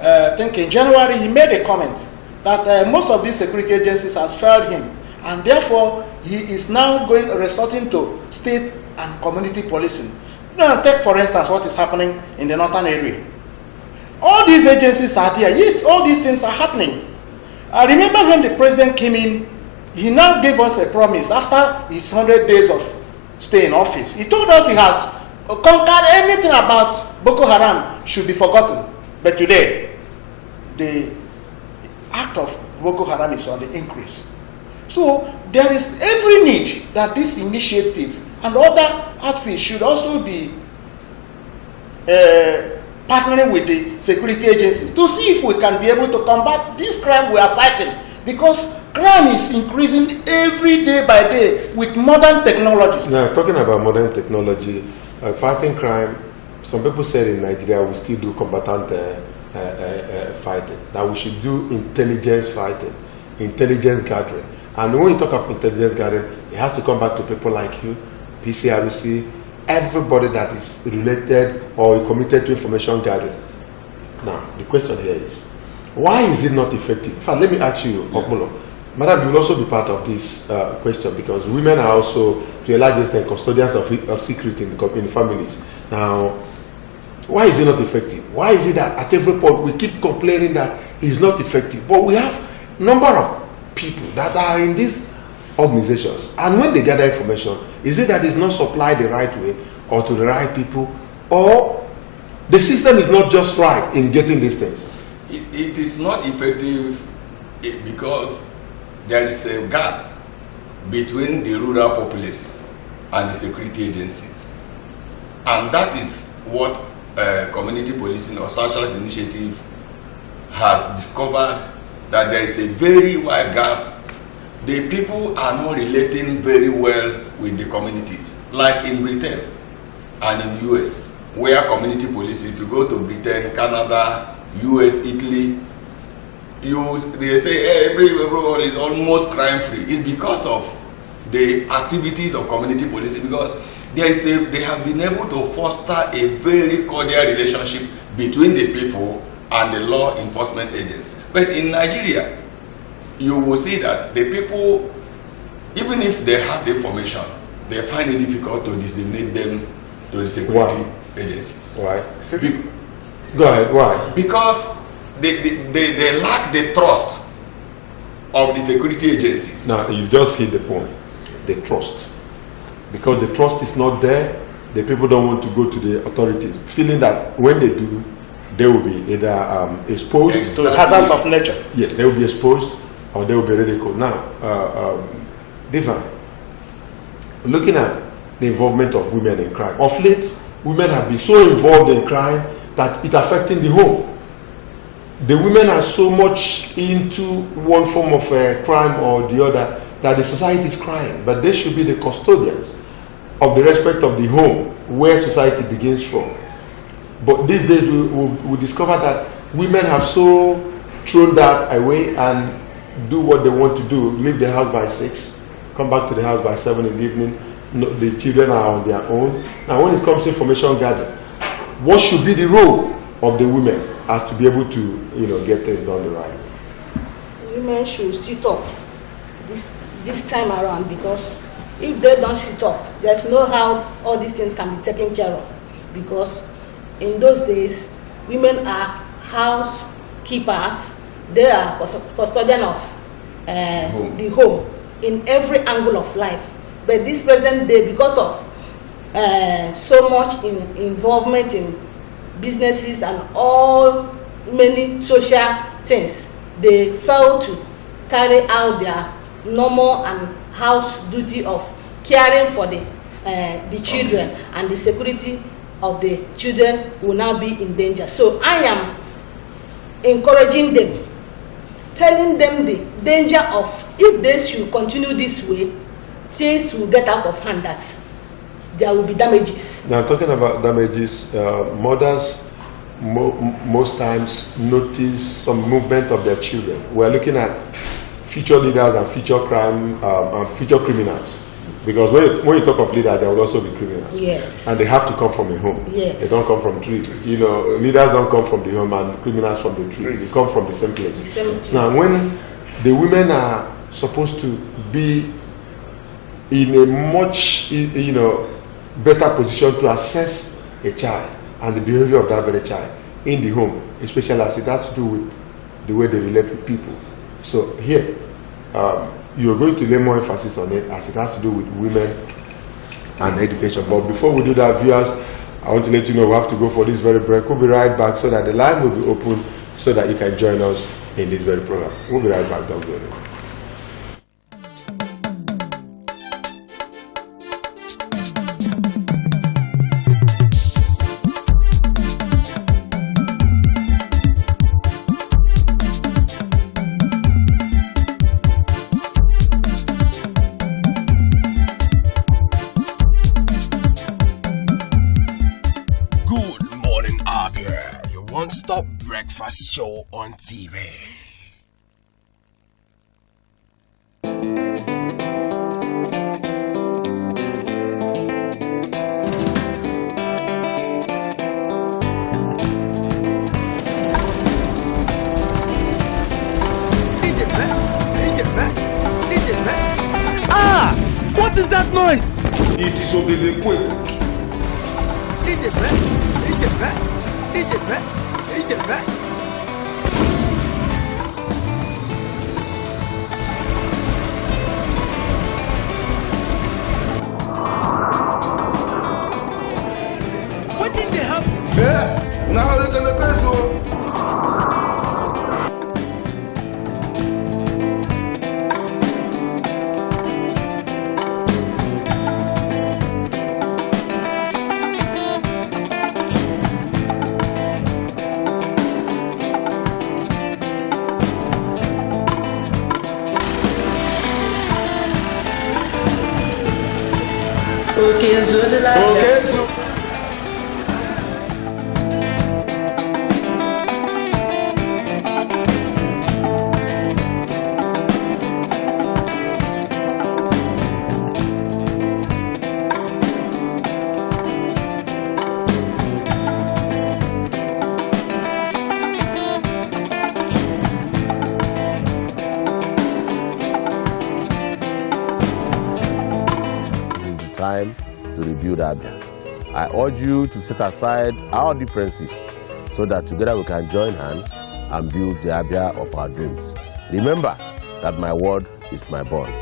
I think in January, he made a comment that most of these security agencies has failed him, and therefore he is now resorting to state and community policing. Now, take for instance what is happening in the northern area. All these agencies are there, yet all these things are happening. I remember when the president came in, he now gave us a promise after his 100 days of stay in office. He told us he has conquered anything about Boko Haram should be forgotten. But today, the act of Boko Haram is on the increase. So there is every need that this initiative and other outfits should also be partnering with the security agencies to see if we can be able to combat this crime we are fighting. Because crime is increasing every day by day with modern technologies. Now, talking about modern technology, fighting crime, some people said in Nigeria we still do combatant fighting, that we should do intelligence fighting, intelligence gathering. And when you talk of intelligence gathering, it has to come back to people like you, PCRC, everybody that is related or committed to information gathering. Now, the question here is, why is it not effective? In fact, let me ask you, Okmulo, Madam, you will also be part of this question, because women are also, to a large extent, custodians of secret in the families. Now, why is it not effective? Why is it that at every point we keep complaining that it's not effective? But we have a number of people that are in these organizations, and when they gather information, is it that it's not supplied the right way or to the right people, or the system is not just right in getting these things? It is not effective because there is a gap between the rural populace and the security agencies, and that is what community policing or social initiative has discovered, that there is a very wide gap. The people are not relating very well with the communities, like in Britain and in US, where community police, if you go to Britain, Canada, US, Italy, they say everyone is almost crime free. It's because of the activities of community policing, because they have been able to foster a very cordial relationship between the people and the law enforcement agents. But in Nigeria, you will see that the people, even if they have the information, they find it difficult to disseminate them to the security agencies. Why? Go ahead. Why? Because they lack the trust of the security agencies. Now, you just hit the point. The trust. Because the trust is not there, the people don't want to go to the authorities, feeling that when they do, they will be either exposed to the hazards of nature. Yes, they will be exposed or they will be ridiculed. Now, Divine, looking at the involvement of women in crime, of late, women have been so involved in crime that it's affecting the home. The women are so much into one form of crime or the other that the society is crying, but they should be the custodians of the respect of the home, where society begins from. But these days we discover that women have so thrown that away and do what they want to do, leave the house by 6, come back to the house by 7 in the evening. No, the children are on their own. Now, when it comes to information gathering, what should be the role of the women as to be able to, get things done the right way? Women should sit up this time around, because if they don't sit up, there's no how all these things can be taken care of. Because in those days, women are housekeepers, they are custodian of the home in every angle of life. But this present day, because of so much involvement in businesses and all many social things, they fail to carry out their normal and house duty of caring for the children, and the security of the children will now be in danger. So I am encouraging them, telling them the danger of, if they should continue this way, things will get out of hand, that there will be damages. Now, talking about damages, mothers most times notice some movement of their children. We're looking at future leaders and future crime and future criminals, because when you talk of leaders, there will also be criminals. Yes. And they have to come from a home. Yes. They don't come from trees. Leaders don't come from the home and criminals from the trees. They come from the same place. Now, when the women are supposed to be in a much better position to assess a child and the behavior of that very child in the home, especially as it has to do with the way they relate with people. So here, you're going to lay more emphasis on it, as it has to do with women and education. But before we do that, viewers, I want to let you know we have to go for this very break. We'll be right back so that the line will be open so that you can join us in this very program. We'll be right back. Don't go anywhere. One-stop breakfast show on TV. Hey, get back. that noise? It is so busy quick. DJ Brett, DJ Brett, DJ Brett, DJ Brett. What did they have? Yeah, now they're gonna go. Okay, so the Okay, so. Time to rebuild Abia. I urge you to set aside our differences so that together we can join hands and build the Abia of our dreams. Remember that my word is my bond.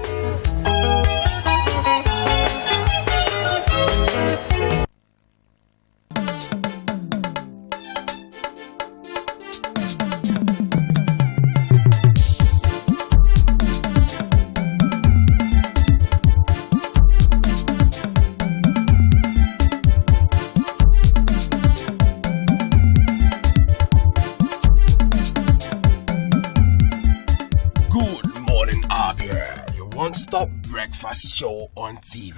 Good morning, Abia. Your one-stop breakfast show on TV.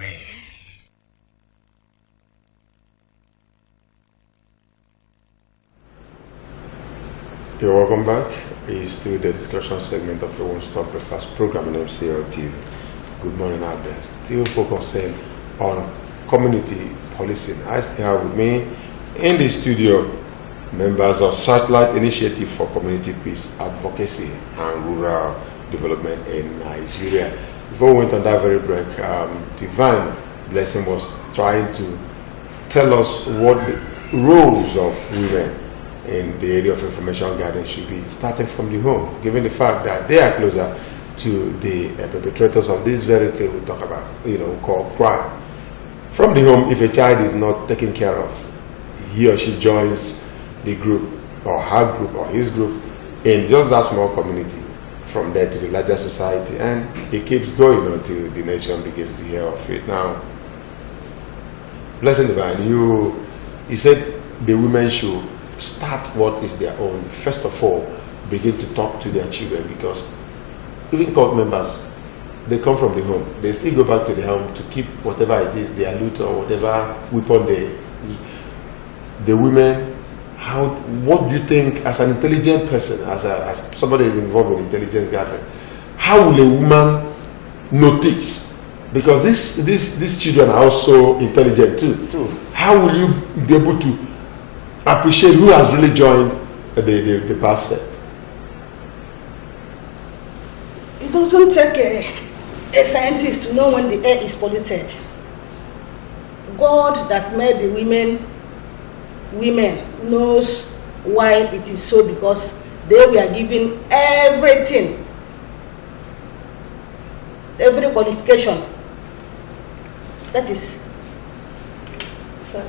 You're welcome back. It's still the discussion segment of your one-stop breakfast program on MCL TV. Good morning, Abia. Still focusing on community policing. I still have with me in the studio members of Satellite Initiative for Community Peace, Advocacy and Rural Development in Nigeria. Before we went on that very break, Divine Blessing was trying to tell us what the roles of women in the area of information gathering should be, starting from the home, given the fact that they are closer to the perpetrators of this very thing we talk about, called crime. From the home, if a child is not taken care of, he or she joins the group or her group or his group in just that small community, from there to the larger society, and it keeps going until the nation begins to hear of it. Now, Blessing Divine, you said the women should start what is their own. First of all, begin to talk to their children, because even court members, they come from the home. They still go back to the home to keep whatever it is, their loot or whatever weapon the women. What do you think, as an intelligent person, as somebody is involved in intelligence gathering, how will a woman notice? Because these children are also intelligent too. How will you be able to appreciate who has really joined the past set? It doesn't take a scientist to know when the air is polluted. God that made the women knows why it is so, because they were given everything, every qualification. That is, sorry.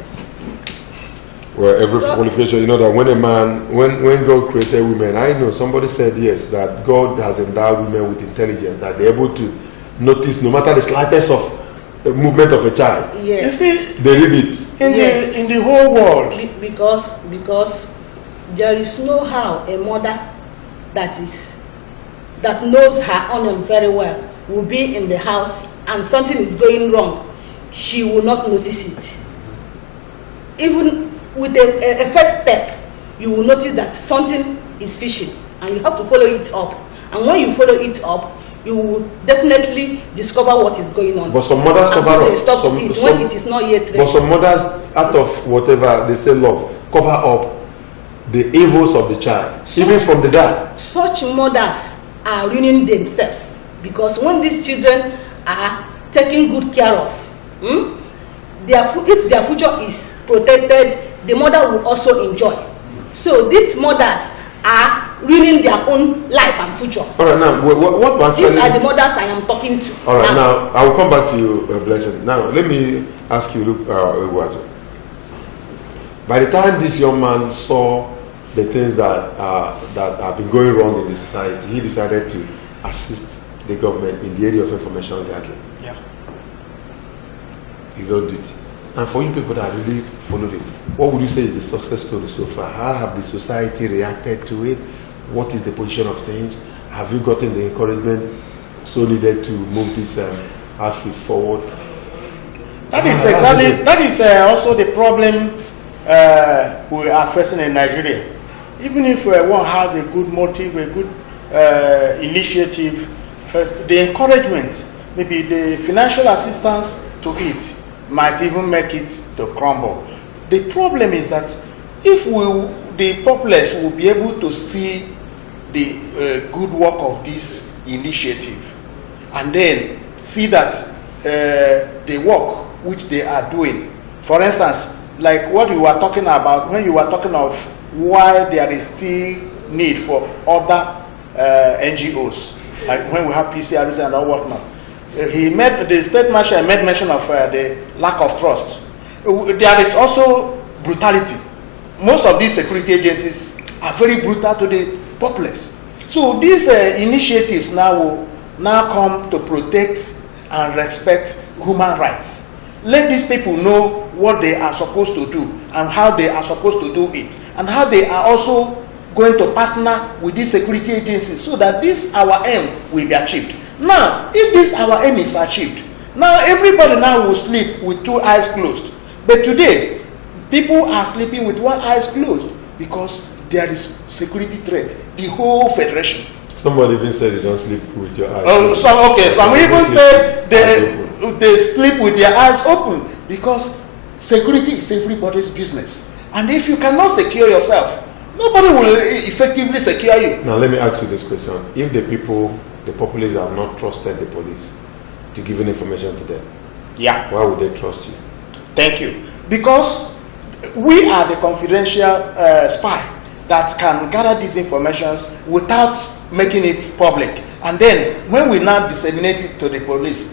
Well, every qualification, that when a man, when God created women, I know somebody said yes, that God has endowed women with intelligence, that they're able to notice no matter the slightest of movement of a child. Yes. You see, they read it in the whole world. Because there is no how a mother that knows her onion very well will be in the house and something is going wrong. She will not notice it. Even with a first step, you will notice that something is fishy, and you have to follow it up. And when you follow it up, you will definitely discover what is going on. But some mothers cover up. When it is not yet ready. But some mothers, out of whatever they say love, cover up the evils of the child, even from the dad. Such mothers are ruining themselves, because when these children are taken good care of, if their future is protected, the mother will also enjoy. So these mothers are ruining their own life and future. All right, now, what actually... These are the mothers I am talking to. All right, now I will come back to you, Blessing. Now, let me ask you, by the time this young man saw the things that have been going wrong in the society, he decided to assist the government in the area of information gathering. Yeah. His own duty. And for you people that really followed it, what would you say is the success story so far? How have the society reacted to it? What is the position of things? Have you gotten the encouragement so needed to move this outfit forward? That is exactly, that is also the problem we are facing in Nigeria. Even if one has a good motive, a good initiative, the encouragement, maybe the financial assistance to it might even make it to crumble. The problem is that if the populace will be able to see the good work of this initiative and then see that the work which they are doing, for instance, like what you were talking about when you were talking of why there is still need for other NGOs, like when we have PCRs and all whatnot. The state marshal made mention of the lack of trust. There is also brutality. Most of these security agencies are very brutal to the populace. So these initiatives now will come to protect and respect human rights. Let these people know what they are supposed to do and how they are supposed to do it, and how they are also going to partner with these security agencies so that this our aim will be achieved. Now, if this our aim is achieved, now everybody now will sleep with two eyes closed. But today, people are sleeping with one eye closed because there is security threat. The whole federation. Somebody even said they don't sleep with your eyes open. Some even say they sleep with their eyes open because security is everybody's business. And if you cannot secure yourself, nobody will effectively secure you. Now let me ask you this question. If the populace have not trusted the police to give information to them, yeah, why would they trust you? Thank you. Because we are the confidential spy that can gather these informations without making it public. And then when we now disseminate it to the police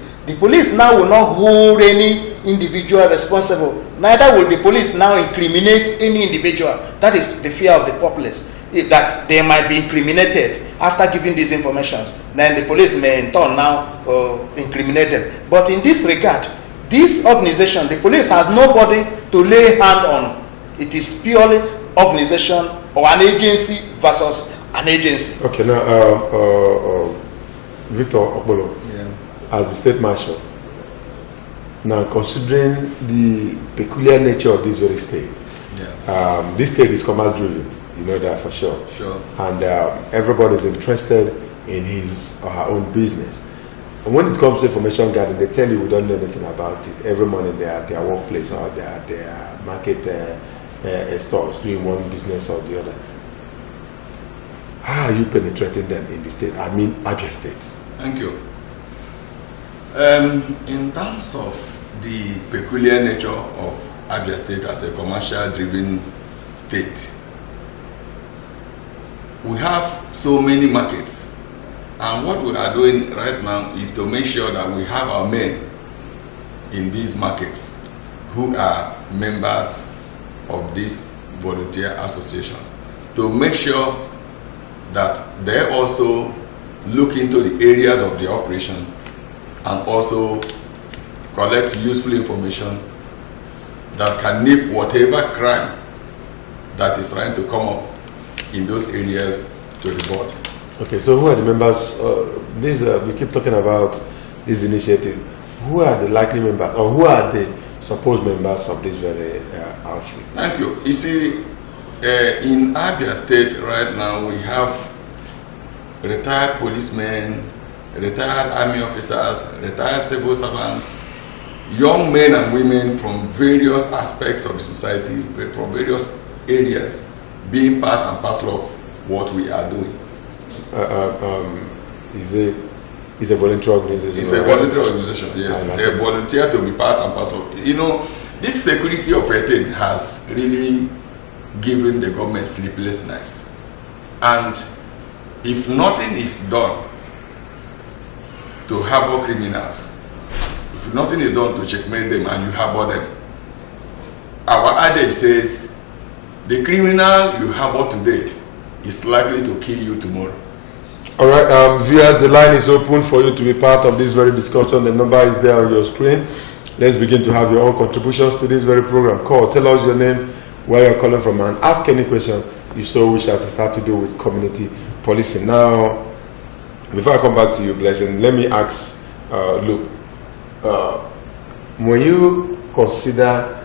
now will not hold any individual responsible. Neither will the police now incriminate any individual. That is the fear of the populace, that they might be incriminated after giving these informations. Then the police may in turn now incriminate them. But in this regard, this organization, the police has nobody to lay hand on. It is purely organization or an agency versus an agency. Okay, now Victor Okbolo, as the state marshal, now considering the peculiar nature of this very state, this state is commerce driven, you know that for sure. Sure. And everybody is interested in his or her own business. And when it comes to information gathering, they tell you we don't know anything about it. Every morning they are at their workplace or they are at their market stores doing one business or the other. How are you penetrating them in the state? I mean, Abia State. Thank you. In terms of the peculiar nature of Abia State as a commercial-driven state, we have so many markets, and what we are doing right now is to make sure that we have our men in these markets who are members of this volunteer association, to make sure that they also look into the areas of the operation and also collect useful information that can nip whatever crime that is trying to come up in those areas to the board. Okay, so who are the members? We keep talking about this initiative. Who are the likely members, or who are the supposed members of this very outfit? Thank you. You see, in Abia State right now, we have retired policemen, retired army officers, retired civil servants, young men and women from various aspects of the society, from various areas, being part and parcel of what we are doing. Is it It's a voluntary organization. It's a voluntary organization, yes. They volunteer to be part and parcel. You know, this security of a thing has really given the government sleepless nights. And if nothing is done to harbor criminals, if nothing is done to checkmate them and you harbor them, our adage says, the criminal you harbor today is likely to kill you tomorrow. All right, viewers, the line is open for you to be part of this very discussion. The number is there on your screen. Let's begin to have your own contributions to this very program. Call, tell us your name, where you're calling from, and ask any question you so wish us to start to do with community policing. Now, before I come back to you, Blessing, let me ask Luke, when you consider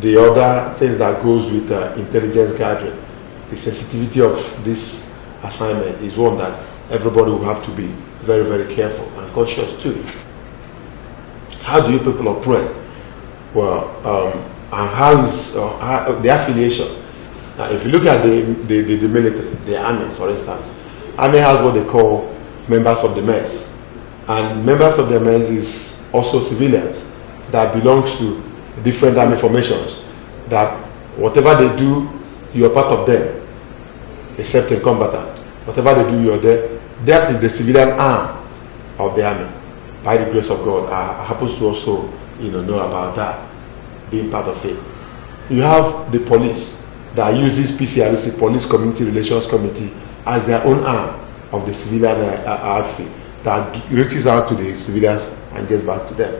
the other things that goes with intelligence gathering, the sensitivity of this assignment is one that everybody will have to be very, very careful and cautious too. How do you people operate? Well, and how is the affiliation? If you look at the military, the army, for instance, army has what they call members of the mess, and members of the mess is also civilians that belongs to different army formations. That whatever they do, you are part of them, except in combatant. Whatever they do, you are there. That is the civilian arm of the army. By the grace of God, I happen to also, know about that, being part of it. You have the police that uses PCRC, Police Community Relations Committee, as their own arm of the civilian outfit that reaches out to the civilians and gets back to them.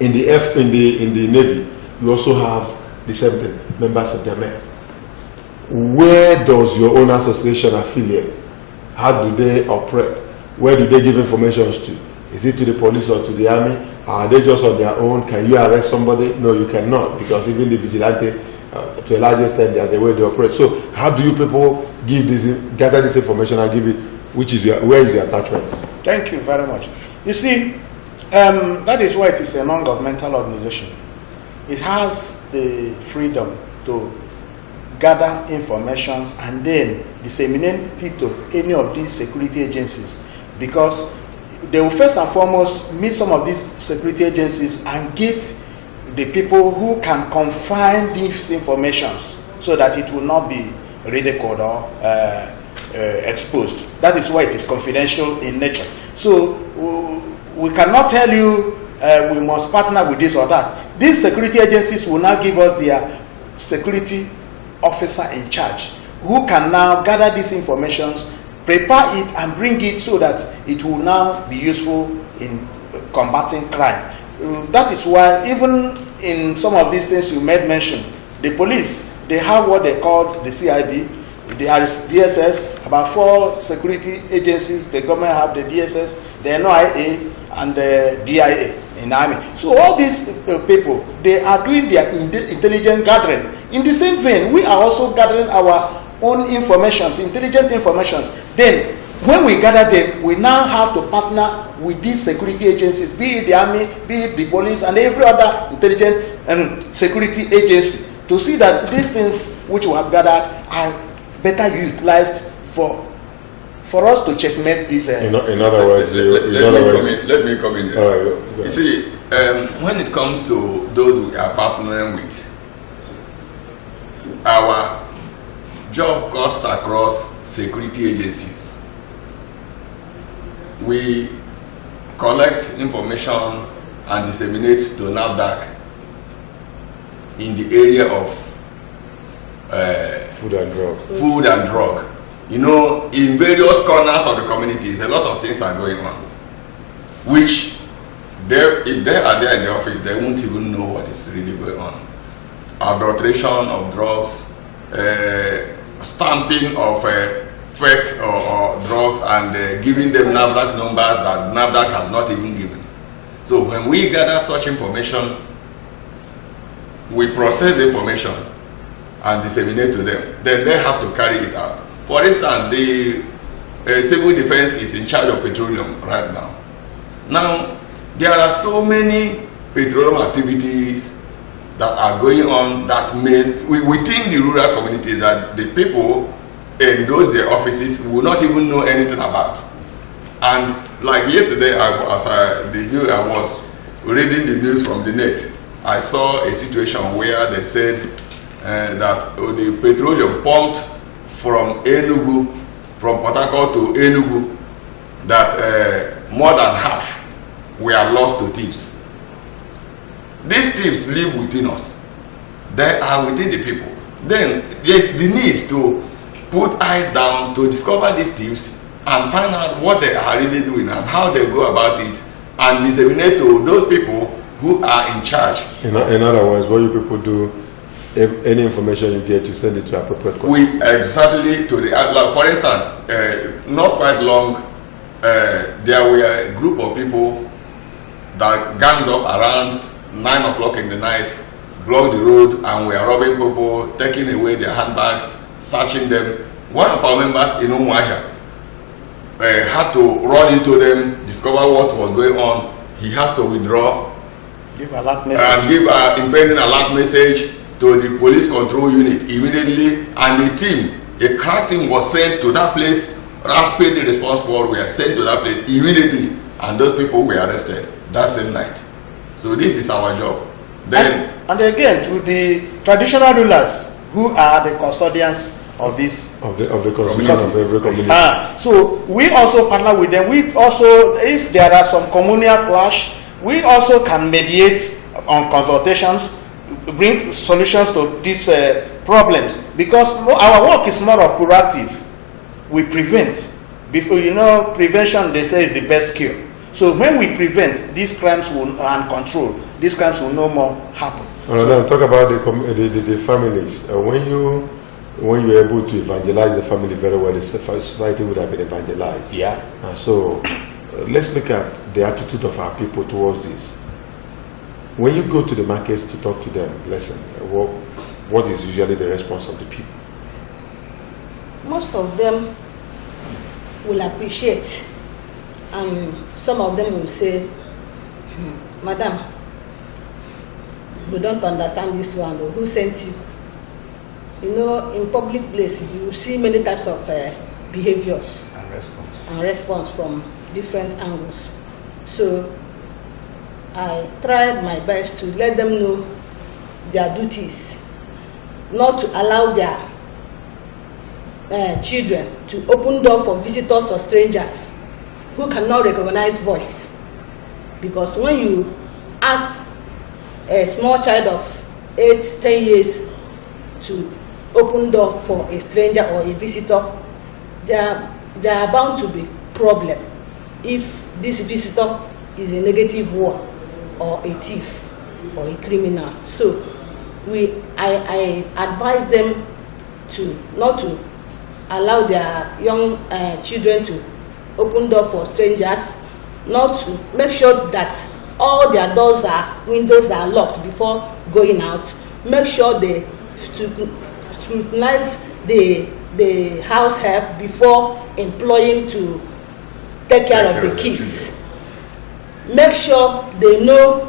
In the Navy, you also have the same thing, members of the MET. Where does your own association affiliate? How do they operate? Where do they give information to? Is it to the police or to the army? Are they just on their own? Can you arrest somebody? No, you cannot, because even the vigilante, to a large extent, there's a way they operate. So how do you people gather this information and give it? Where is your attachment? Thank you very much. You see, that is why it is a non-governmental organization. It has the freedom to gather information and then disseminate it to any of these security agencies, because they will first and foremost meet some of these security agencies and get the people who can confine these informations so that it will not be ridiculed or exposed. That is why it is confidential in nature. So we cannot tell you we must partner with this or that. These security agencies will now give us their security officer in charge, who can now gather these informations, prepare it and bring it so that it will now be useful in combating crime. That is why even in some of these things you made mention, the police, they have what they call the CIB, the DSS, about 4 security agencies. The government have the DSS, the NOIA, and the DIA in the army. So all these people, they are doing their intelligence gathering. In the same vein, we are also gathering our own informations, intelligent informations. Then, when we gather them, we now have to partner with these security agencies, be it the army, be it the police, and every other intelligence and security agency, to see that these things which we have gathered are better utilized for us to checkmate these. In other words, let me come in there. All right, you see, when it comes to those we are partnering with, our job cuts across security agencies. We collect information and disseminate to NAFDAC in the area of food and drug. You know, in various corners of the communities, a lot of things are going on, which if they are there in the office, they won't even know what is really going on. Adulteration of drugs, stamping of fake or drugs, and giving them NAFDAC numbers that NAFDAC has not even given. So when we gather such information, we process the information and disseminate to them. Then they have to carry it out. For instance, the civil defense is in charge of petroleum right now. Now, there are so many petroleum activities that are going on that within the rural communities that the people in those offices will not even know anything about. And like yesterday, I was reading the news from the net. I saw a situation where they said that the petroleum pumped from Enugu, from Port Harcourt to Enugu, that more than half were lost to thieves. These thieves live within us. They are within the people. Then there's the need to put eyes down to discover these thieves and find out what they are really doing and how they go about it, and disseminate to those people who are in charge. In other words, what you people do, if any information you get, you send it to appropriate We exactly to the like for instance, not quite long, there were a group of people that ganged up around 9 o'clock in the night, blocked the road, and were robbing people, taking away their handbags, searching them. One of our members in Umuahia had to run into them, discover what was going on. He has to withdraw, give alert message, and give an impending alert message to the police control unit immediately. And the team, a crack team, was sent to that place. Rapidly responsible were sent to that place immediately, and those people were arrested that same night. So this is our job. Then and again, to the traditional rulers who are the custodians of this of the constitution of every community. So we also partner with them. We also, if there are some communal clash, we also can mediate on consultations, bring solutions to these problems, because our work is more of proactive. We prevent. Before, you know, prevention, they say, is the best cure. So when we prevent, these crimes will, and control, these crimes will no more happen. Now talk about the families. When you're able to evangelize the family very well, the society would have been evangelized. Yeah. So let's look at the attitude of our people towards this. When you go to the markets to talk to them, listen, what is usually the response of the people? Most of them will appreciate, and some of them will say, Madam, we don't understand this one, or who sent you? You know, in public places, you will see many types of behaviors and response from different angles. So I tried my best to let them know their duties, not to allow their children to open door for visitors or strangers who cannot recognize voice. Because when you ask a small child of 8-10 years to open door for a stranger or a visitor, there are bound to be problem if this visitor is a negative one or a thief or a criminal. So I advise them to not to allow their young children to open door for strangers, not to make sure that all their windows are locked before going out. Make sure they scrutinize the house help before employing to take care of the kids. Make sure they know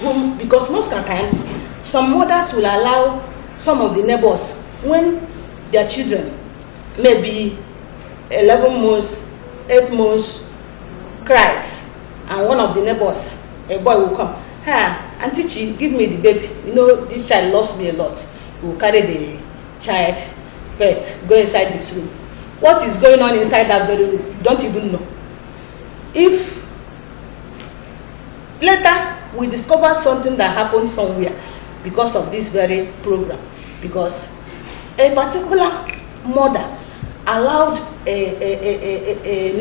whom, because most of the times some mothers will allow some of the neighbors, when their children maybe 11 months, 8 months, cries, and one of the neighbors, a boy will come, Auntie Chi, give me the baby. You know, this child lost me a lot. We will carry the child, pet, go inside this room. What is going on inside that very room? You don't even know. If later we discover something that happened somewhere because of this very program, because a particular mother allowed a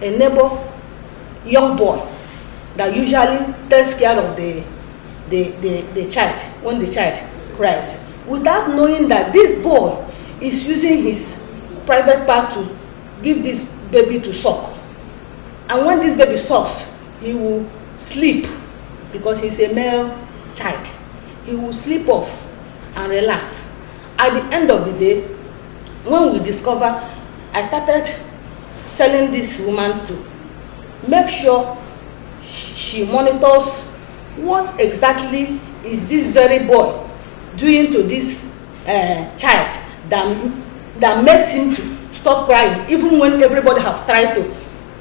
neighbor, young boy that usually takes care of the child when the child cries, without knowing that this boy is using his private part to give this baby to suck. And when this baby sucks, he will sleep, because he's a male child. He will sleep off and relax. At the end of the day, when we discover, I started telling this woman to make sure she monitors what exactly is this very boy doing to this child that makes him to stop crying, even when everybody have tried to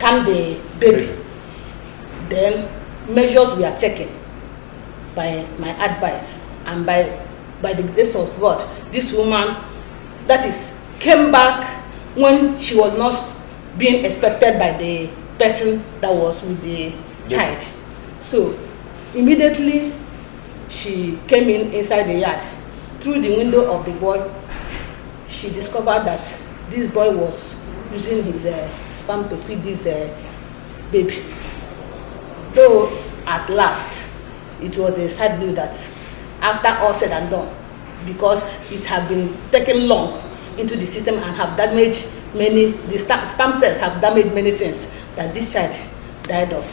calm the baby. Then measures were taken by my advice, and by the grace of God, this woman, that is, came back when she was not being expected by the person that was with the child. So immediately she came inside the yard. Through the window of the boy, she discovered that this boy was using his sperm to feed this baby. Though at last it was a sad news that after all said and done, because it had been taken long into the system and have damaged the sperm cells have damaged many things, that this child died of.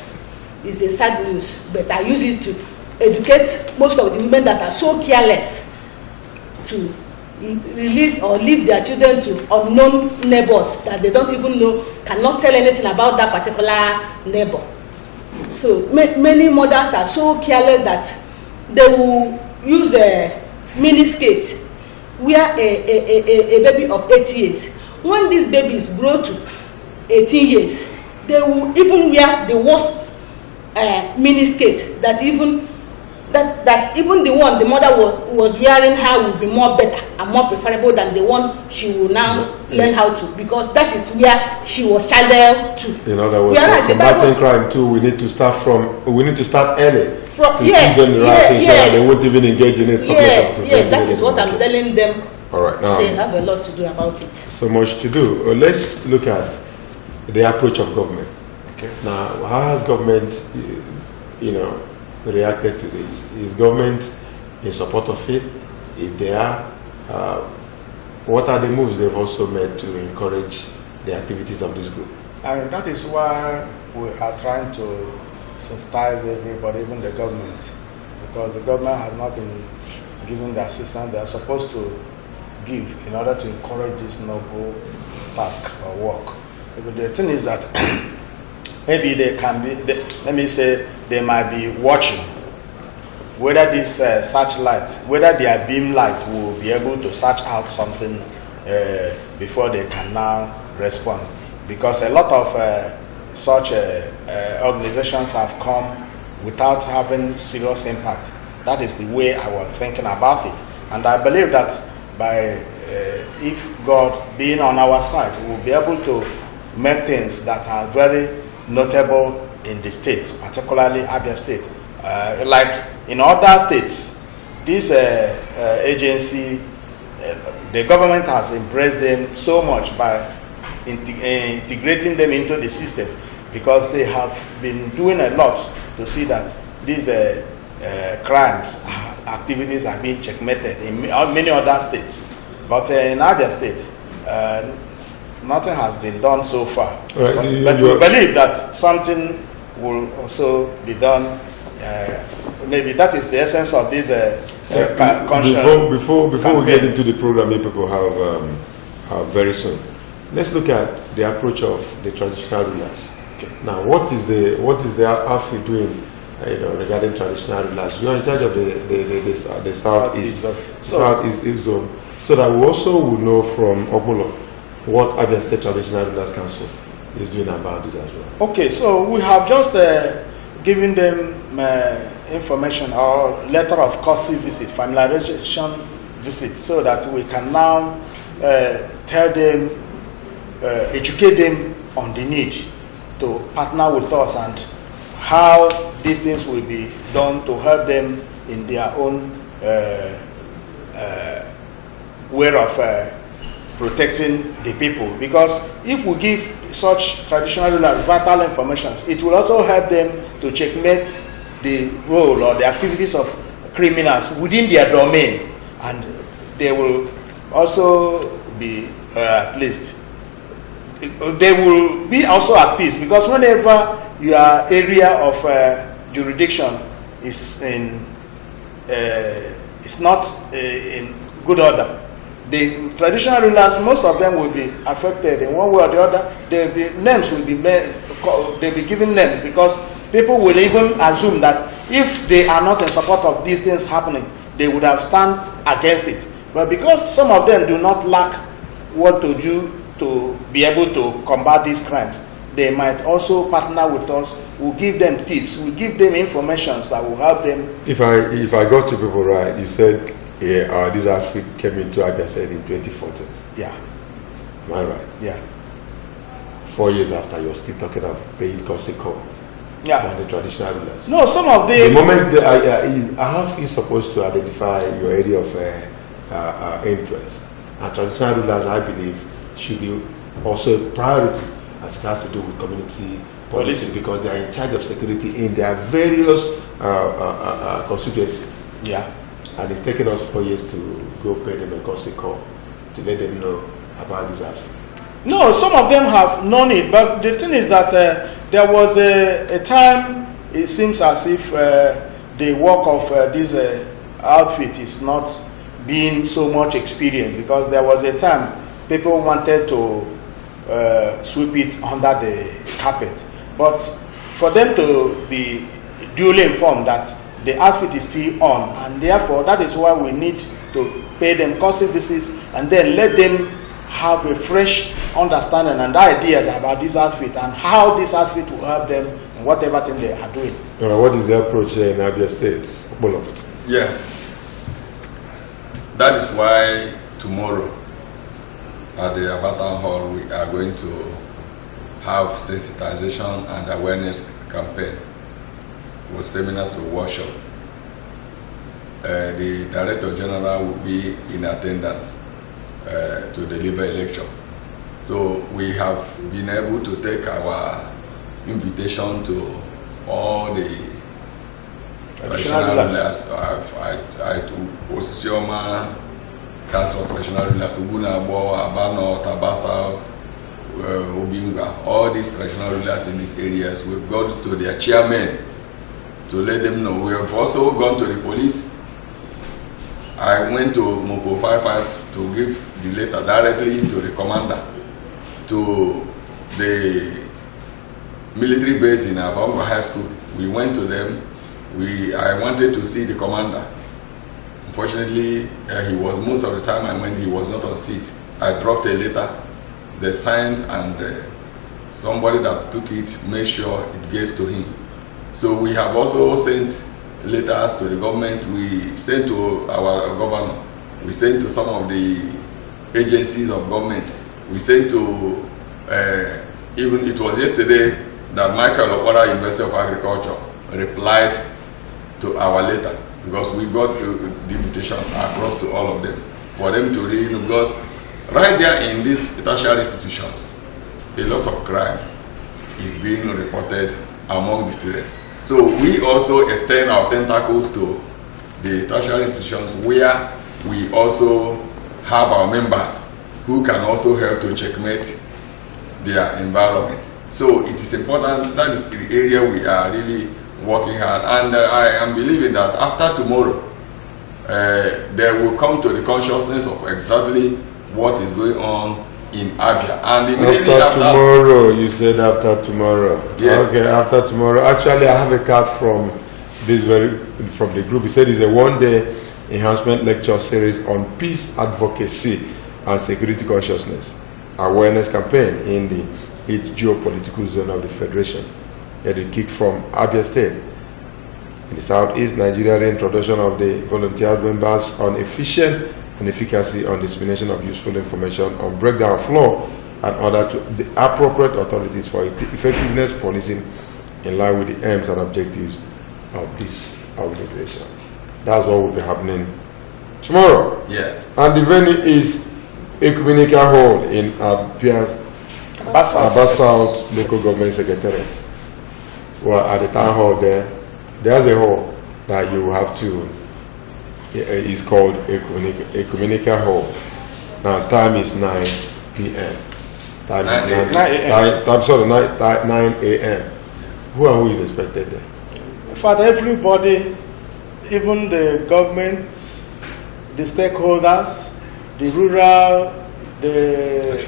It's a sad news, but I use it to educate most of the women that are so careless to release or leave their children to unknown neighbors that they don't even know, cannot tell anything about that particular neighbor. So many mothers are so careless that they will use a mini skirt, wear a baby of 8 years. When these babies grow to 18 years, they will even wear the worst mini skirt that even the one the mother was wearing her will be more better and more preferable than the one she will now learn how to, because that is where she was child to. In other words, for combating crime too, we need to start early to give them the right thing so that they won't even engage in it. Yes, that is what I'm telling them. All right, now they have a lot to do about it. So much to do. Let's look at the approach of government. Okay. Now, how has government, reacted to this? Is government in support of it? If they are, what are the moves they've also made to encourage the activities of this group? And that is why we are trying to sensitize everybody, even the government, because the government has not been given the assistance they are supposed to give in order to encourage this noble task or work. But the thing is that maybe they can be, let me say, they might be watching whether this searchlight, whether their beam light will be able to search out something before they can now respond. Because a lot of such organizations have come without having serious impact. That is the way I was thinking about it. And I believe that if God being on our side, we'll be able to make things that are very notable in the state, particularly Abia State. Like in other states, this agency, the government has embraced them so much by integrating them into the system, because they have been doing a lot to see that these crimes, activities are being checkmated in many other states. But in Abia State, nothing has been done so far. Right. But we believe that something will also be done. Maybe that is the essence of this before we get into the program you people have very soon, let's look at the approach of the traditional rulers. Okay. Now, what is the outfit doing regarding traditional rulers? You're in charge of the southeast zone, so that we also will know from Obulo what Abia State Traditional Rulers Council is doing about this as well. Okay, so we have just given them information or letter of courtesy visit, familiarization visit, so that we can now tell them, educate them on the need to partner with us and how these things will be done to help them in their own way of protecting the people. Because if we give such traditional rulers vital information, it will also help them to checkmate the role or the activities of criminals within their domain, and they will also be at least, they will be also at peace, because whenever your area of jurisdiction is not in good order, the traditional rulers, most of them will be affected in one way or the other. Names will be made, they'll be given names, because people will even assume that if they are not in support of these things happening, they would have stand against it. But because some of them do not lack what to do to be able to combat these crimes, they might also partner with us. We'll give them tips. We'll give them information that will help them. If I got you people right, you said this outfit came into Abia State in 2014. Yeah. Am I right? Yeah. 4 years after, you're still talking of paying Kosiko. Yeah. And the traditional rulers. No, some of them. The moment how are you supposed to identify your area of interest? And traditional rulers, I believe, should be also a priority as it has to do with community policy, because they are in charge of security in their various constituencies. Yeah. And it's taken us 4 years to go pay them a courtesy call to let them know about this outfit. No, some of them have known it, but the thing is that there was a time it seems as if the work of this outfit is not being so much experienced, because there was a time people wanted to sweep it under the carpet. But for them to be duly informed that the outfit is still on, and therefore that is why we need to pay them courtesy visits and then let them have a fresh understanding and ideas about this outfit and how this outfit will help them in whatever thing they are doing. What is the approach here in Abia State? Yeah. That is why tomorrow at the Abia Town Hall we are going to have sensitization and awareness campaign with seminars to workshop. The Director General will be in attendance to deliver a lecture. So we have been able to take our invitation to all the traditional rulers. Osisioma, Council of Traditional Rulers, Ubunabo, Abano, Taba South, Obinga, all these traditional rulers in these areas. We've gone to their chairmen to let them know. We have also gone to the police. I went to Moko 55 to give the letter directly to the commander, to the military base in Abongo High School. We went to them. I wanted to see the commander. Unfortunately, he was, most of the time I went, he was not on seat. I dropped a letter, they signed, and somebody that took it made sure it gets to him. So we have also sent letters to the government. We sent to our governor. We sent to some of the agencies of government. We sent to, even it was yesterday that Michael Okpara, University of Agriculture, replied to our letter, because we got the invitations across to all of them for them to read, because right there in these tertiary institutions, a lot of crime is being reported among the students. So we also extend our tentacles to the tertiary institutions, where we also have our members who can also help to checkmate their environment. So it is important. That is the area we are really working hard, and I am believing that after tomorrow, they will come to the consciousness of exactly what is going on in Abia. And immediately after tomorrow, you said after tomorrow. Yes. Okay, after tomorrow. Actually, I have a card from from the group. He said it's a one-day enhancement lecture series on peace advocacy and security consciousness awareness campaign in the 8th geopolitical zone of the Federation. It will kick from Abia State. In the southeast Nigeria, reintroduction of the volunteer members on efficient and efficacy on dissemination of useful information on breakdown of law and order to the appropriate authorities for effectiveness policing in line with the aims and objectives of this organization. That's what will be happening tomorrow. Yeah. And the venue is Ecumenical Hall in Abia South Local Government Secretariat. Well, at the town hall there's a hall that you have to, it's called Ecumenical Hall. Now time is 9 p.m. Time is 9 a.m. Who is expected there? In fact, everybody, even the government, the stakeholders, the rural, the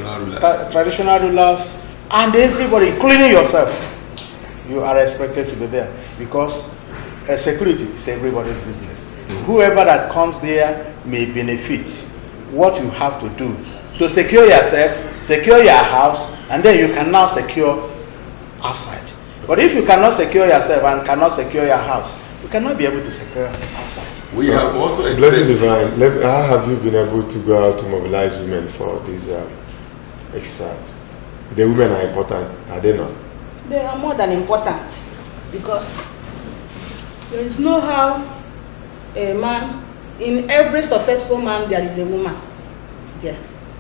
traditional rulers, and everybody, including yourself, you are expected to be there, because security is everybody's business. Whoever that comes there may benefit. What you have to do to secure yourself, secure your house, and then you can now secure outside. But if you cannot secure yourself and cannot secure your house, you cannot be able to secure outside. We have also Blessing Divine, how have you been able to go out to mobilize women for this exercise? The women are important, are they not? They are more than important, because there is no how a man, in every successful man there is a woman there.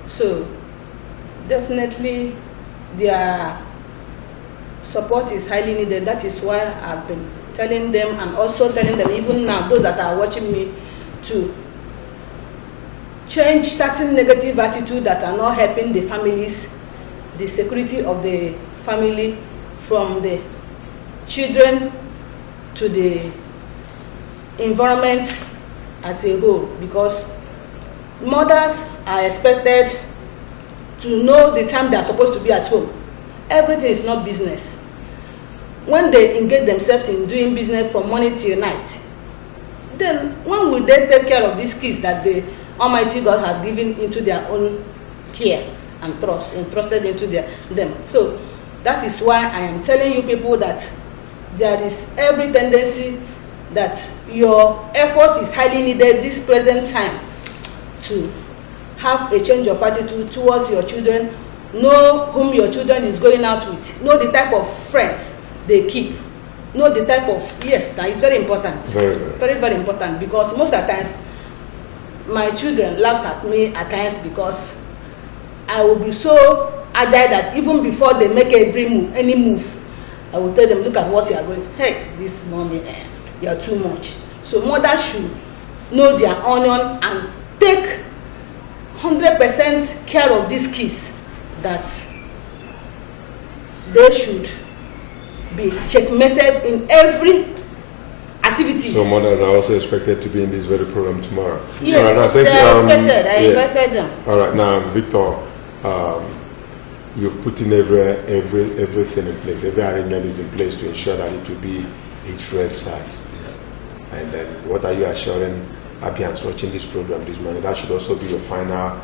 So definitely their support is highly needed. That is why I've been telling them, and also telling them even now, those that are watching me, to change certain negative attitude that are not helping the families, the security of the family, from the children to the environment as a whole, because mothers are expected to know the time they are supposed to be at home. Everything is not business. When they engage themselves in doing business from morning till night, then when will they take care of these kids that the Almighty God has given into their own care and trust, entrusted into them? So that is why I am telling you people that there is every tendency that your effort is highly needed this present time to have a change of attitude towards your children. Know whom your children is going out with. Know the type of friends they keep. Know the type of, yes, that is very important. Very, very important, because most of the times my children laugh at me at times because I will be so agile that even before they make any move, I will tell them, look at what you are going. Hey, this mommy, you are too much. So mothers should know their onion and take 100% care of these kids, that they should be checkmated in every activity. So mothers are also expected to be in this very program tomorrow. Yes, all right, now, they are expected. I invited them. All right, now Victor, you've put in everything in place. Every arrangement is in place to ensure that it will be a true exercise. Yeah. And then, what are you assuring Abians watching this program this morning? That should also be your final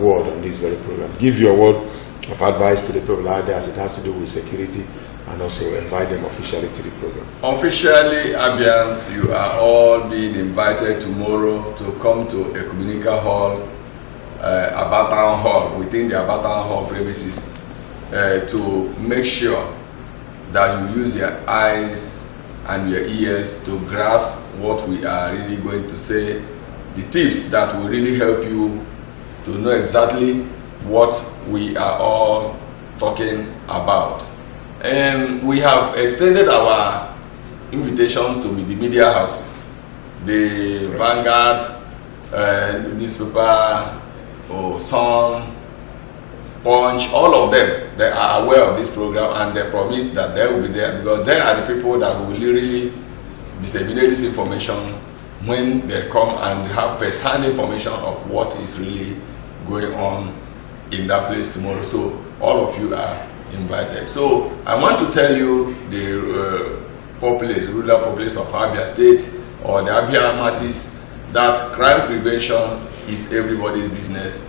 word on this very program. Give your word of advice to the people out there as it has to do with security, and also invite them officially to the program. Officially, Abians, you are all being invited tomorrow to come to a communal hall, Abia Town Hall, within the Abia Town Hall premises, to make sure that you use your eyes and your ears to grasp what we are really going to say, the tips that will really help you to know exactly what we are all talking about. And we have extended our invitations to the media houses, the Vanguard, newspaper, Sun, Punch, all of them, they are aware of this program, and they promise that they will be there, because they are the people that will really disseminate this information when they come and have first-hand information of what is really going on in that place tomorrow. So all of you are invited. So I want to tell you, the rural populace of Abia State, or the Abia masses, that crime prevention is everybody's business.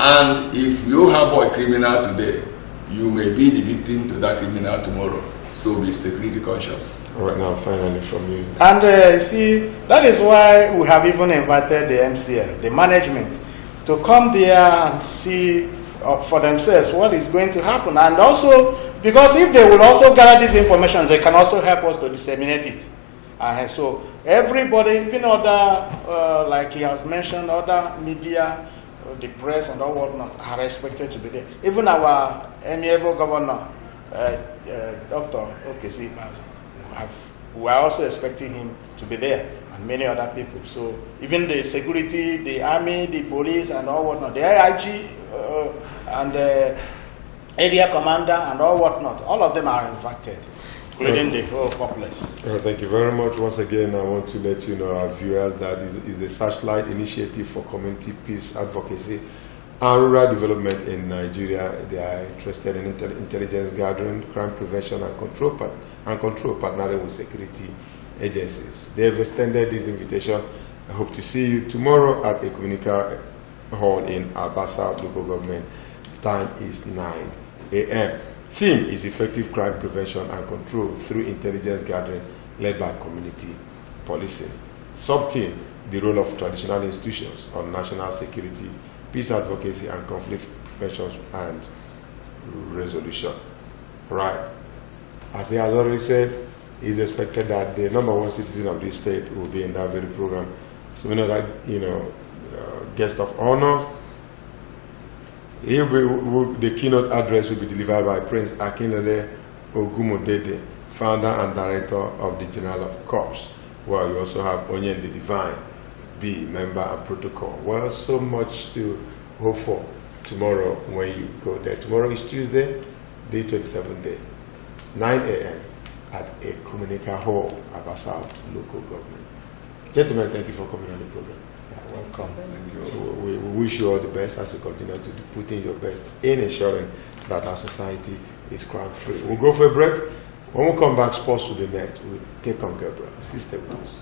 And if you harbor a criminal today, you may be the victim to that criminal tomorrow. So be security conscious. All right, now finally from you. And see, that is why we have even invited the MCL, the management, to come there and see for themselves what is going to happen. And also, because if they will also gather this information, they can also help us to disseminate it. So everybody, even other, like he has mentioned, other media, the press and all whatnot, are expected to be there. Even our amiable governor, Dr. Okesi, we are also expecting him to be there, and many other people. So even the security, the army, the police and all whatnot, the AIG and the area commander and all whatnot, all of them are invited, including the whole complex. Thank you very much. Once again, I want to let you know, our viewers, that is a Searchlight initiative for community peace advocacy and rural development in Nigeria. They are interested in intelligence gathering, crime prevention and control, partnering with security agencies. They have extended this invitation. I hope to see you tomorrow at a communal hall in Abasa local government. Time is 9 a.m. Theme is effective crime prevention and control through intelligence gathering led by community policing. Sub-theme, the role of traditional institutions on national security, peace advocacy, and conflict prevention and resolution. Right. As he has already said, it's expected that the #1 citizen of this state will be in that very program. So we know that, guest of honor. The keynote address will be delivered by Prince Akinlele Ogumodede, founder and director of the General of Corps. Well, you also have Onyen the Divine, B, member and protocol. Well, so much to hope for tomorrow when you go there. Tomorrow is Tuesday, day 27th day, 9 a.m. at a Communica Hall, Abia South local government. Gentlemen, thank you for coming on the program. Welcome. We wish you all the best as you continue to put in your best in ensuring that our society is crime-free. We'll go for a break. When we come back, sports with the net. We'll get on Gabriel. Still stay with us.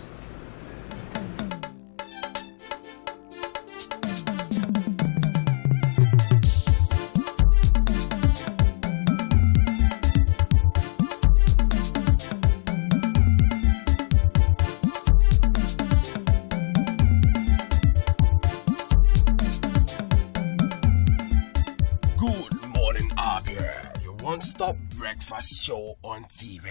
Stop breakfast show on TV.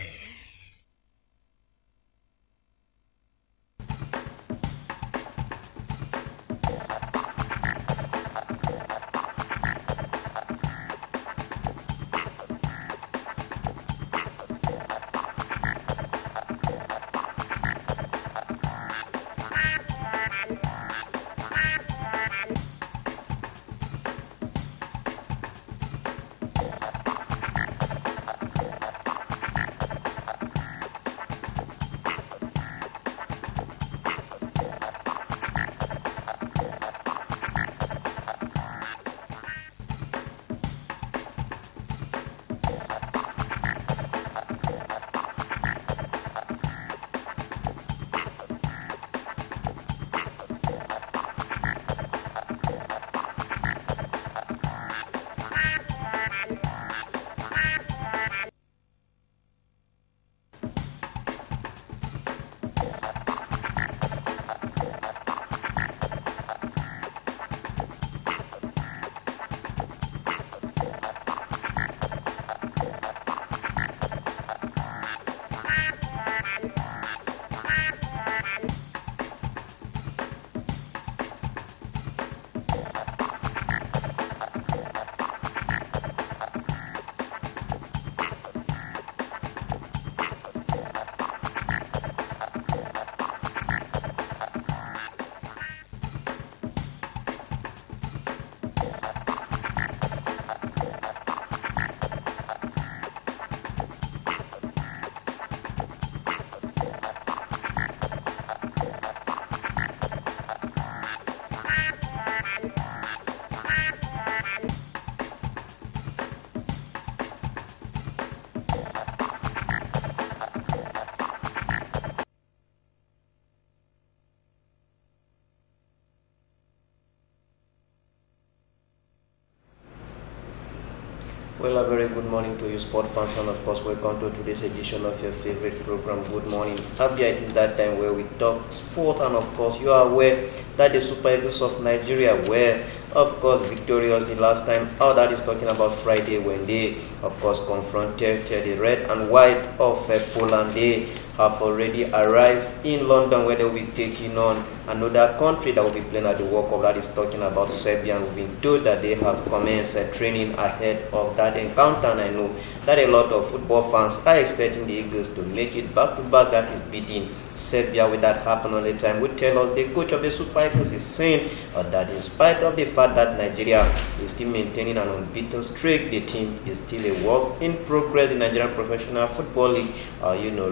Well, a very good morning to you, sport fans, and of course, welcome to today's edition of your favorite program, Good Morning Abia. It is that time where we talk sport, and of course, you are aware that the Super Eagles of Nigeria were, of course, victorious the last time. How that is talking about Friday when they, of course, confronted the red and white of Poland. They have already arrived in London, where they will be taking on another country that will be playing at the World Cup. That is talking about Serbia. And we've been told that they have commenced training ahead of that encounter. And I know that a lot of football fans are expecting the Eagles to make it back-to-back. That is beating Serbia. With that happen all the time, would tell us the coach of the Super Eagles is saying that in spite of the fact that Nigeria is still maintaining an unbeaten streak, the team is still a work in progress. The Nigerian Professional Football League,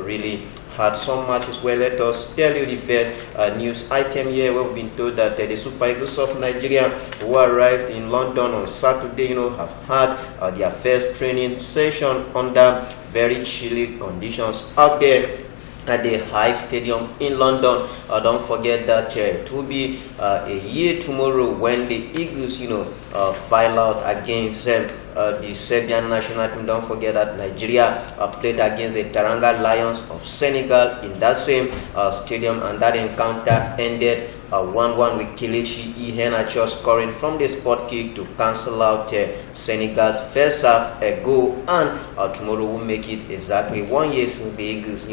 really had some matches. Well, let us tell you the first news item here. We've been told that the Super Eagles of Nigeria, who arrived in London on Saturday, have had their first training session under very chilly conditions out there. at the Hive Stadium in London. Don't forget that it will be a year tomorrow when the Eagles, file out against the Serbian national team. Don't forget that Nigeria played against the Teranga Lions of Senegal in that same stadium, and that encounter ended 1-1 with Kelechi Iheanacho scoring from the spot kick to cancel out Senegal's first half goal. And tomorrow will make it exactly 1 year since the Eagles,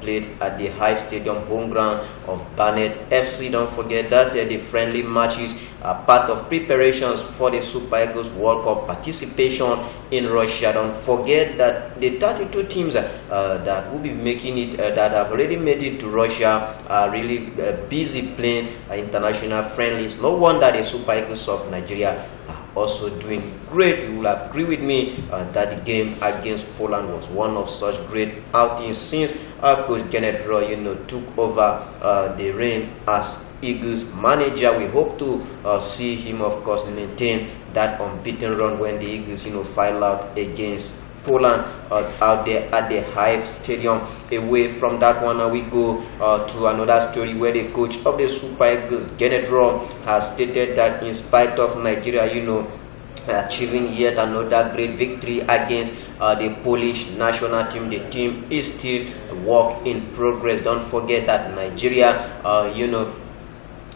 played at the Hive Stadium, home ground of Barnet FC. Don't forget that the friendly matches are part of preparations for the Super Eagles World Cup participation in Russia. Don't forget that the 32 teams that will be making it, that have already made it to Russia, are really busy playing international friendlies. No wonder the Super Eagles of Nigeria are also doing great. You will agree with me that the game against Poland was one of such great outings since Coach Kenneth Roy, took over the reign as Eagles manager. We hope to see him, of course, maintain that unbeaten run when the Eagles, file out against Poland out there at the Hive Stadium. Away from that one, we go to another story where the coach of the Super Eagles, Kenneth Roy, has stated that in spite of Nigeria, achieving yet another great victory against the Polish national team, the team is still a work in progress. Don't forget that Nigeria,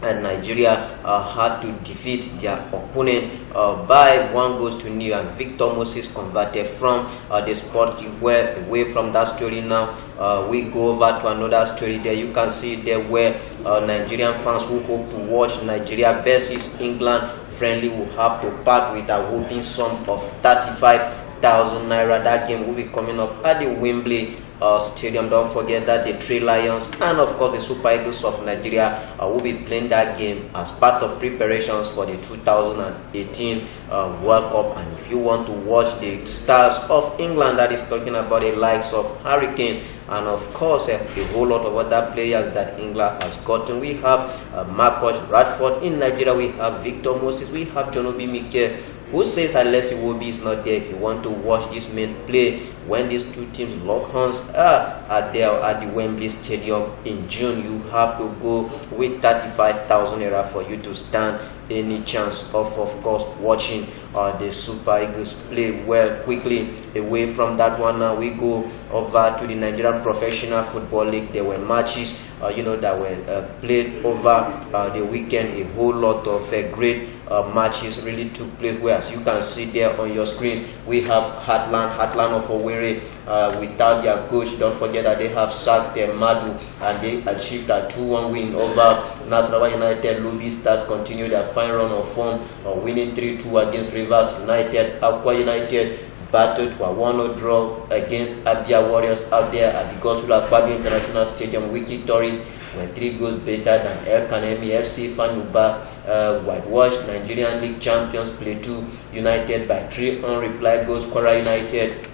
Nigeria had to defeat their opponent by 1-0, and Victor Moses converted from the spot kick. Where away from that story now, we go over to another story. There you can see there where Nigerian fans who hope to watch Nigeria versus England friendly will have to part with a whopping sum of 35,000 naira. That game will be coming up at the Wembley Stadium. Don't forget that the Three Lions and of course the Super Eagles of Nigeria will be playing that game as part of preparations for the 2018 World Cup. And if you want to watch the stars of England, that is talking about the likes of Harry Kane and of course a whole lot of other players that England has gotten. We have Marcus Rashford. In Nigeria we have Victor Moses, we have John Obi Mikel, who says unless Iwobi is not there. If you want to watch this men play when these two teams lock horns are there at the Wembley Stadium in June, you have to go with 35,000 naira for you to stand any chance of course watching the Super Eagles play well. Quickly away from that one, now we go over to the Nigerian Professional Football League. There were matches that were played over the weekend. A whole lot of great matches really took place, where as you can see there on your screen, we have Heartland of Owerri without their coach. Don't forget that they have sacked their Madu, and they achieved a 2-1 win over Nasarawa United. Lobby Stars continue their fine run of form, winning 3-2 against Rivers United. Aqua United battled to a 1-0 draw against Abia Warriors out there at the Gospel Akpabio International Stadium. Wiki Tories were 3 goals better than El Kanemi FC. Fanuba whitewashed Nigerian League champions Plateau United by 3 unreplied goals. Kwara United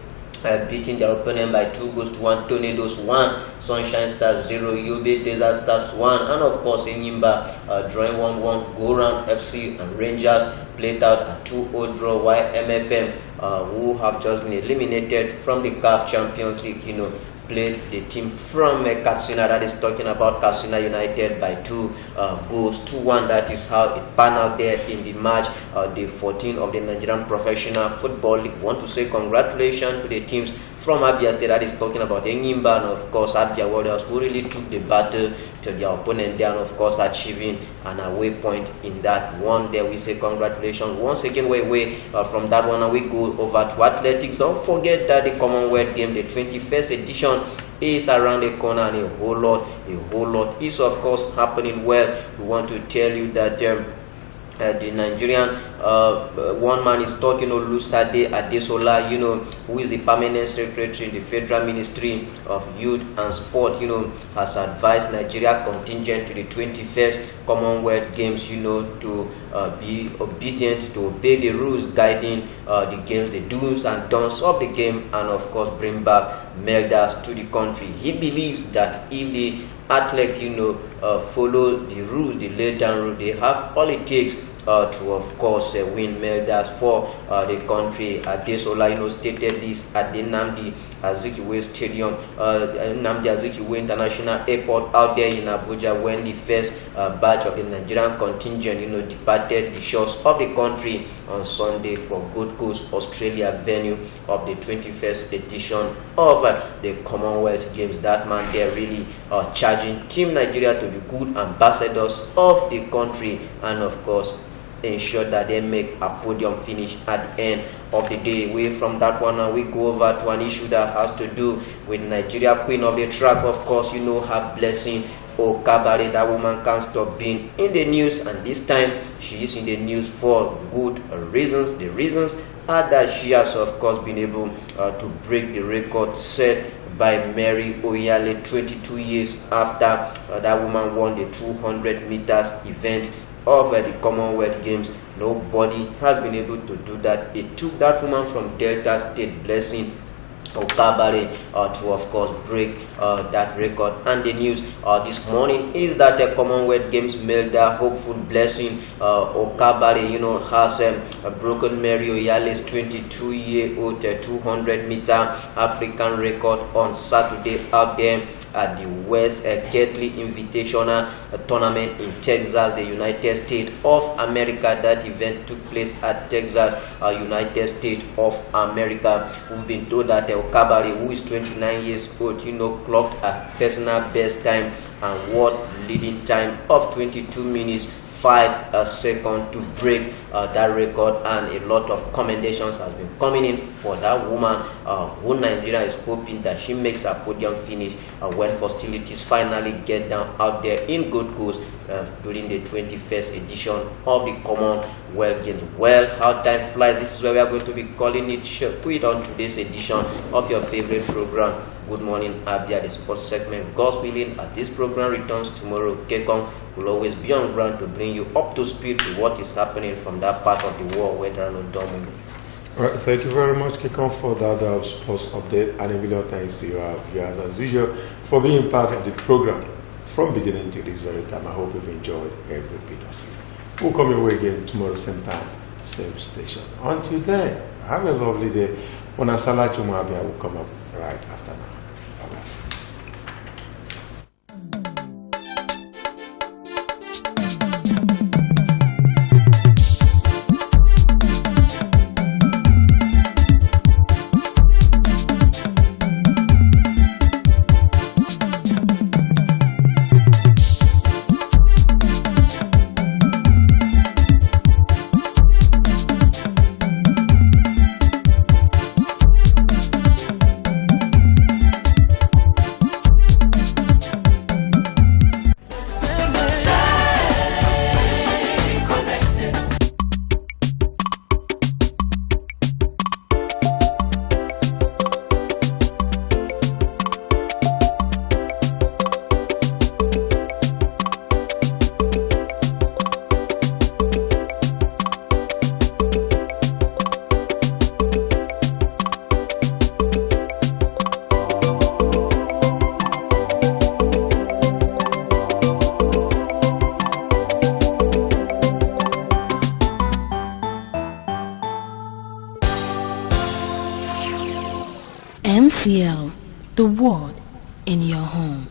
beating their opponent by 2-1. Tornadoes 1, Sunshine Stars 0, Yobe Desert Stars 1, and of course Enyimba drawing 1-1. Go Round FC and Rangers played out a 2-0 draw, while MFM, who have just been eliminated from the CAF Champions League, played the team from Katsina, that is talking about Katsina United, by 2 goals to 1. That is how it panned out there in the match, the 14th of the Nigerian Professional Football League. Want to say congratulations to the teams from Abia State, that is talking about Enyimba and of course Abia Warriors, who really took the battle to their opponent there, and of course achieving an away point in that one there. We say congratulations once again. We're away from that one, and we go over to athletics. Don't forget that the Commonwealth Game, the 21st edition, is around the corner, and a whole lot is of course happening. Well, we want to tell you that the Nigerian one man is talking, Olusade Adesola, who is the permanent secretary in the Federal Ministry of Youth and Sport, has advised Nigeria contingent to the 21st Commonwealth Games, to be obedient, to obey the rules guiding the games, the do's and don'ts of the game, and of course bring back medals to the country. He believes that if the athlete, follow the rules, the laid down rule, they have all it takes to, of course, win medals for the country. Adesola, stated this at the Nnamdi Azikiwe Stadium, Nnamdi Azikiwe International Airport out there in Abuja, when the first batch of the Nigerian contingent, departed the shores of the country on Sunday for Gold Coast, Australia, venue of the 21st edition of the Commonwealth Games. That man there really charging Team Nigeria to be good ambassadors of the country, and of course ensure that they make a podium finish at the end of the day. Away from that one, we go over to an issue that has to do with Nigeria queen of the track, of course, her Blessing Okabare. That woman can't stop being in the news, and this time she is in the news for good reasons. The reasons are that she has, of course, been able to break the record set by Mary Oyale 22 years after that woman won the 200 meters event of the Commonwealth Games. Nobody has been able to do that. It took that woman from Delta State, Blessing Okabare, to, of course, break that record. And the news this morning is that the Commonwealth Games melder hopeful Blessing Okabare, has broken Mary Oyale's 22-year-old 200-meter African record on Saturday out there at the West Gately Invitational Tournament in Texas, the United States of America. That event took place at Texas, United States of America. We've been told that Okabare, who is 29 years old, clocked a personal best time and world leading time of 22 minutes 5 seconds to break that record, and a lot of commendations has been coming in for that woman, who Nigeria is hoping that she makes a podium finish when hostilities finally get down out there in Gold Coast during the 21st edition of the Commonwealth Games. Well, how time flies. This is where we are going to be calling it quit on today's edition of your favorite program, Good Morning Abia, the sports segment. God's willing, as this program returns tomorrow, Kekong will always be on ground to bring you up to speed with what is happening from that part of the world where there are no domino. All right, thank you very much, Kekong, for that sports update, and a million thanks to you, viewers, as usual, for being part of the program from beginning to this very time. I hope you've enjoyed every bit of it. We'll come your way again tomorrow, same time, same station. Until then, have a lovely day. Onasala Chumabia will come up right after now. MCL, the word in your home.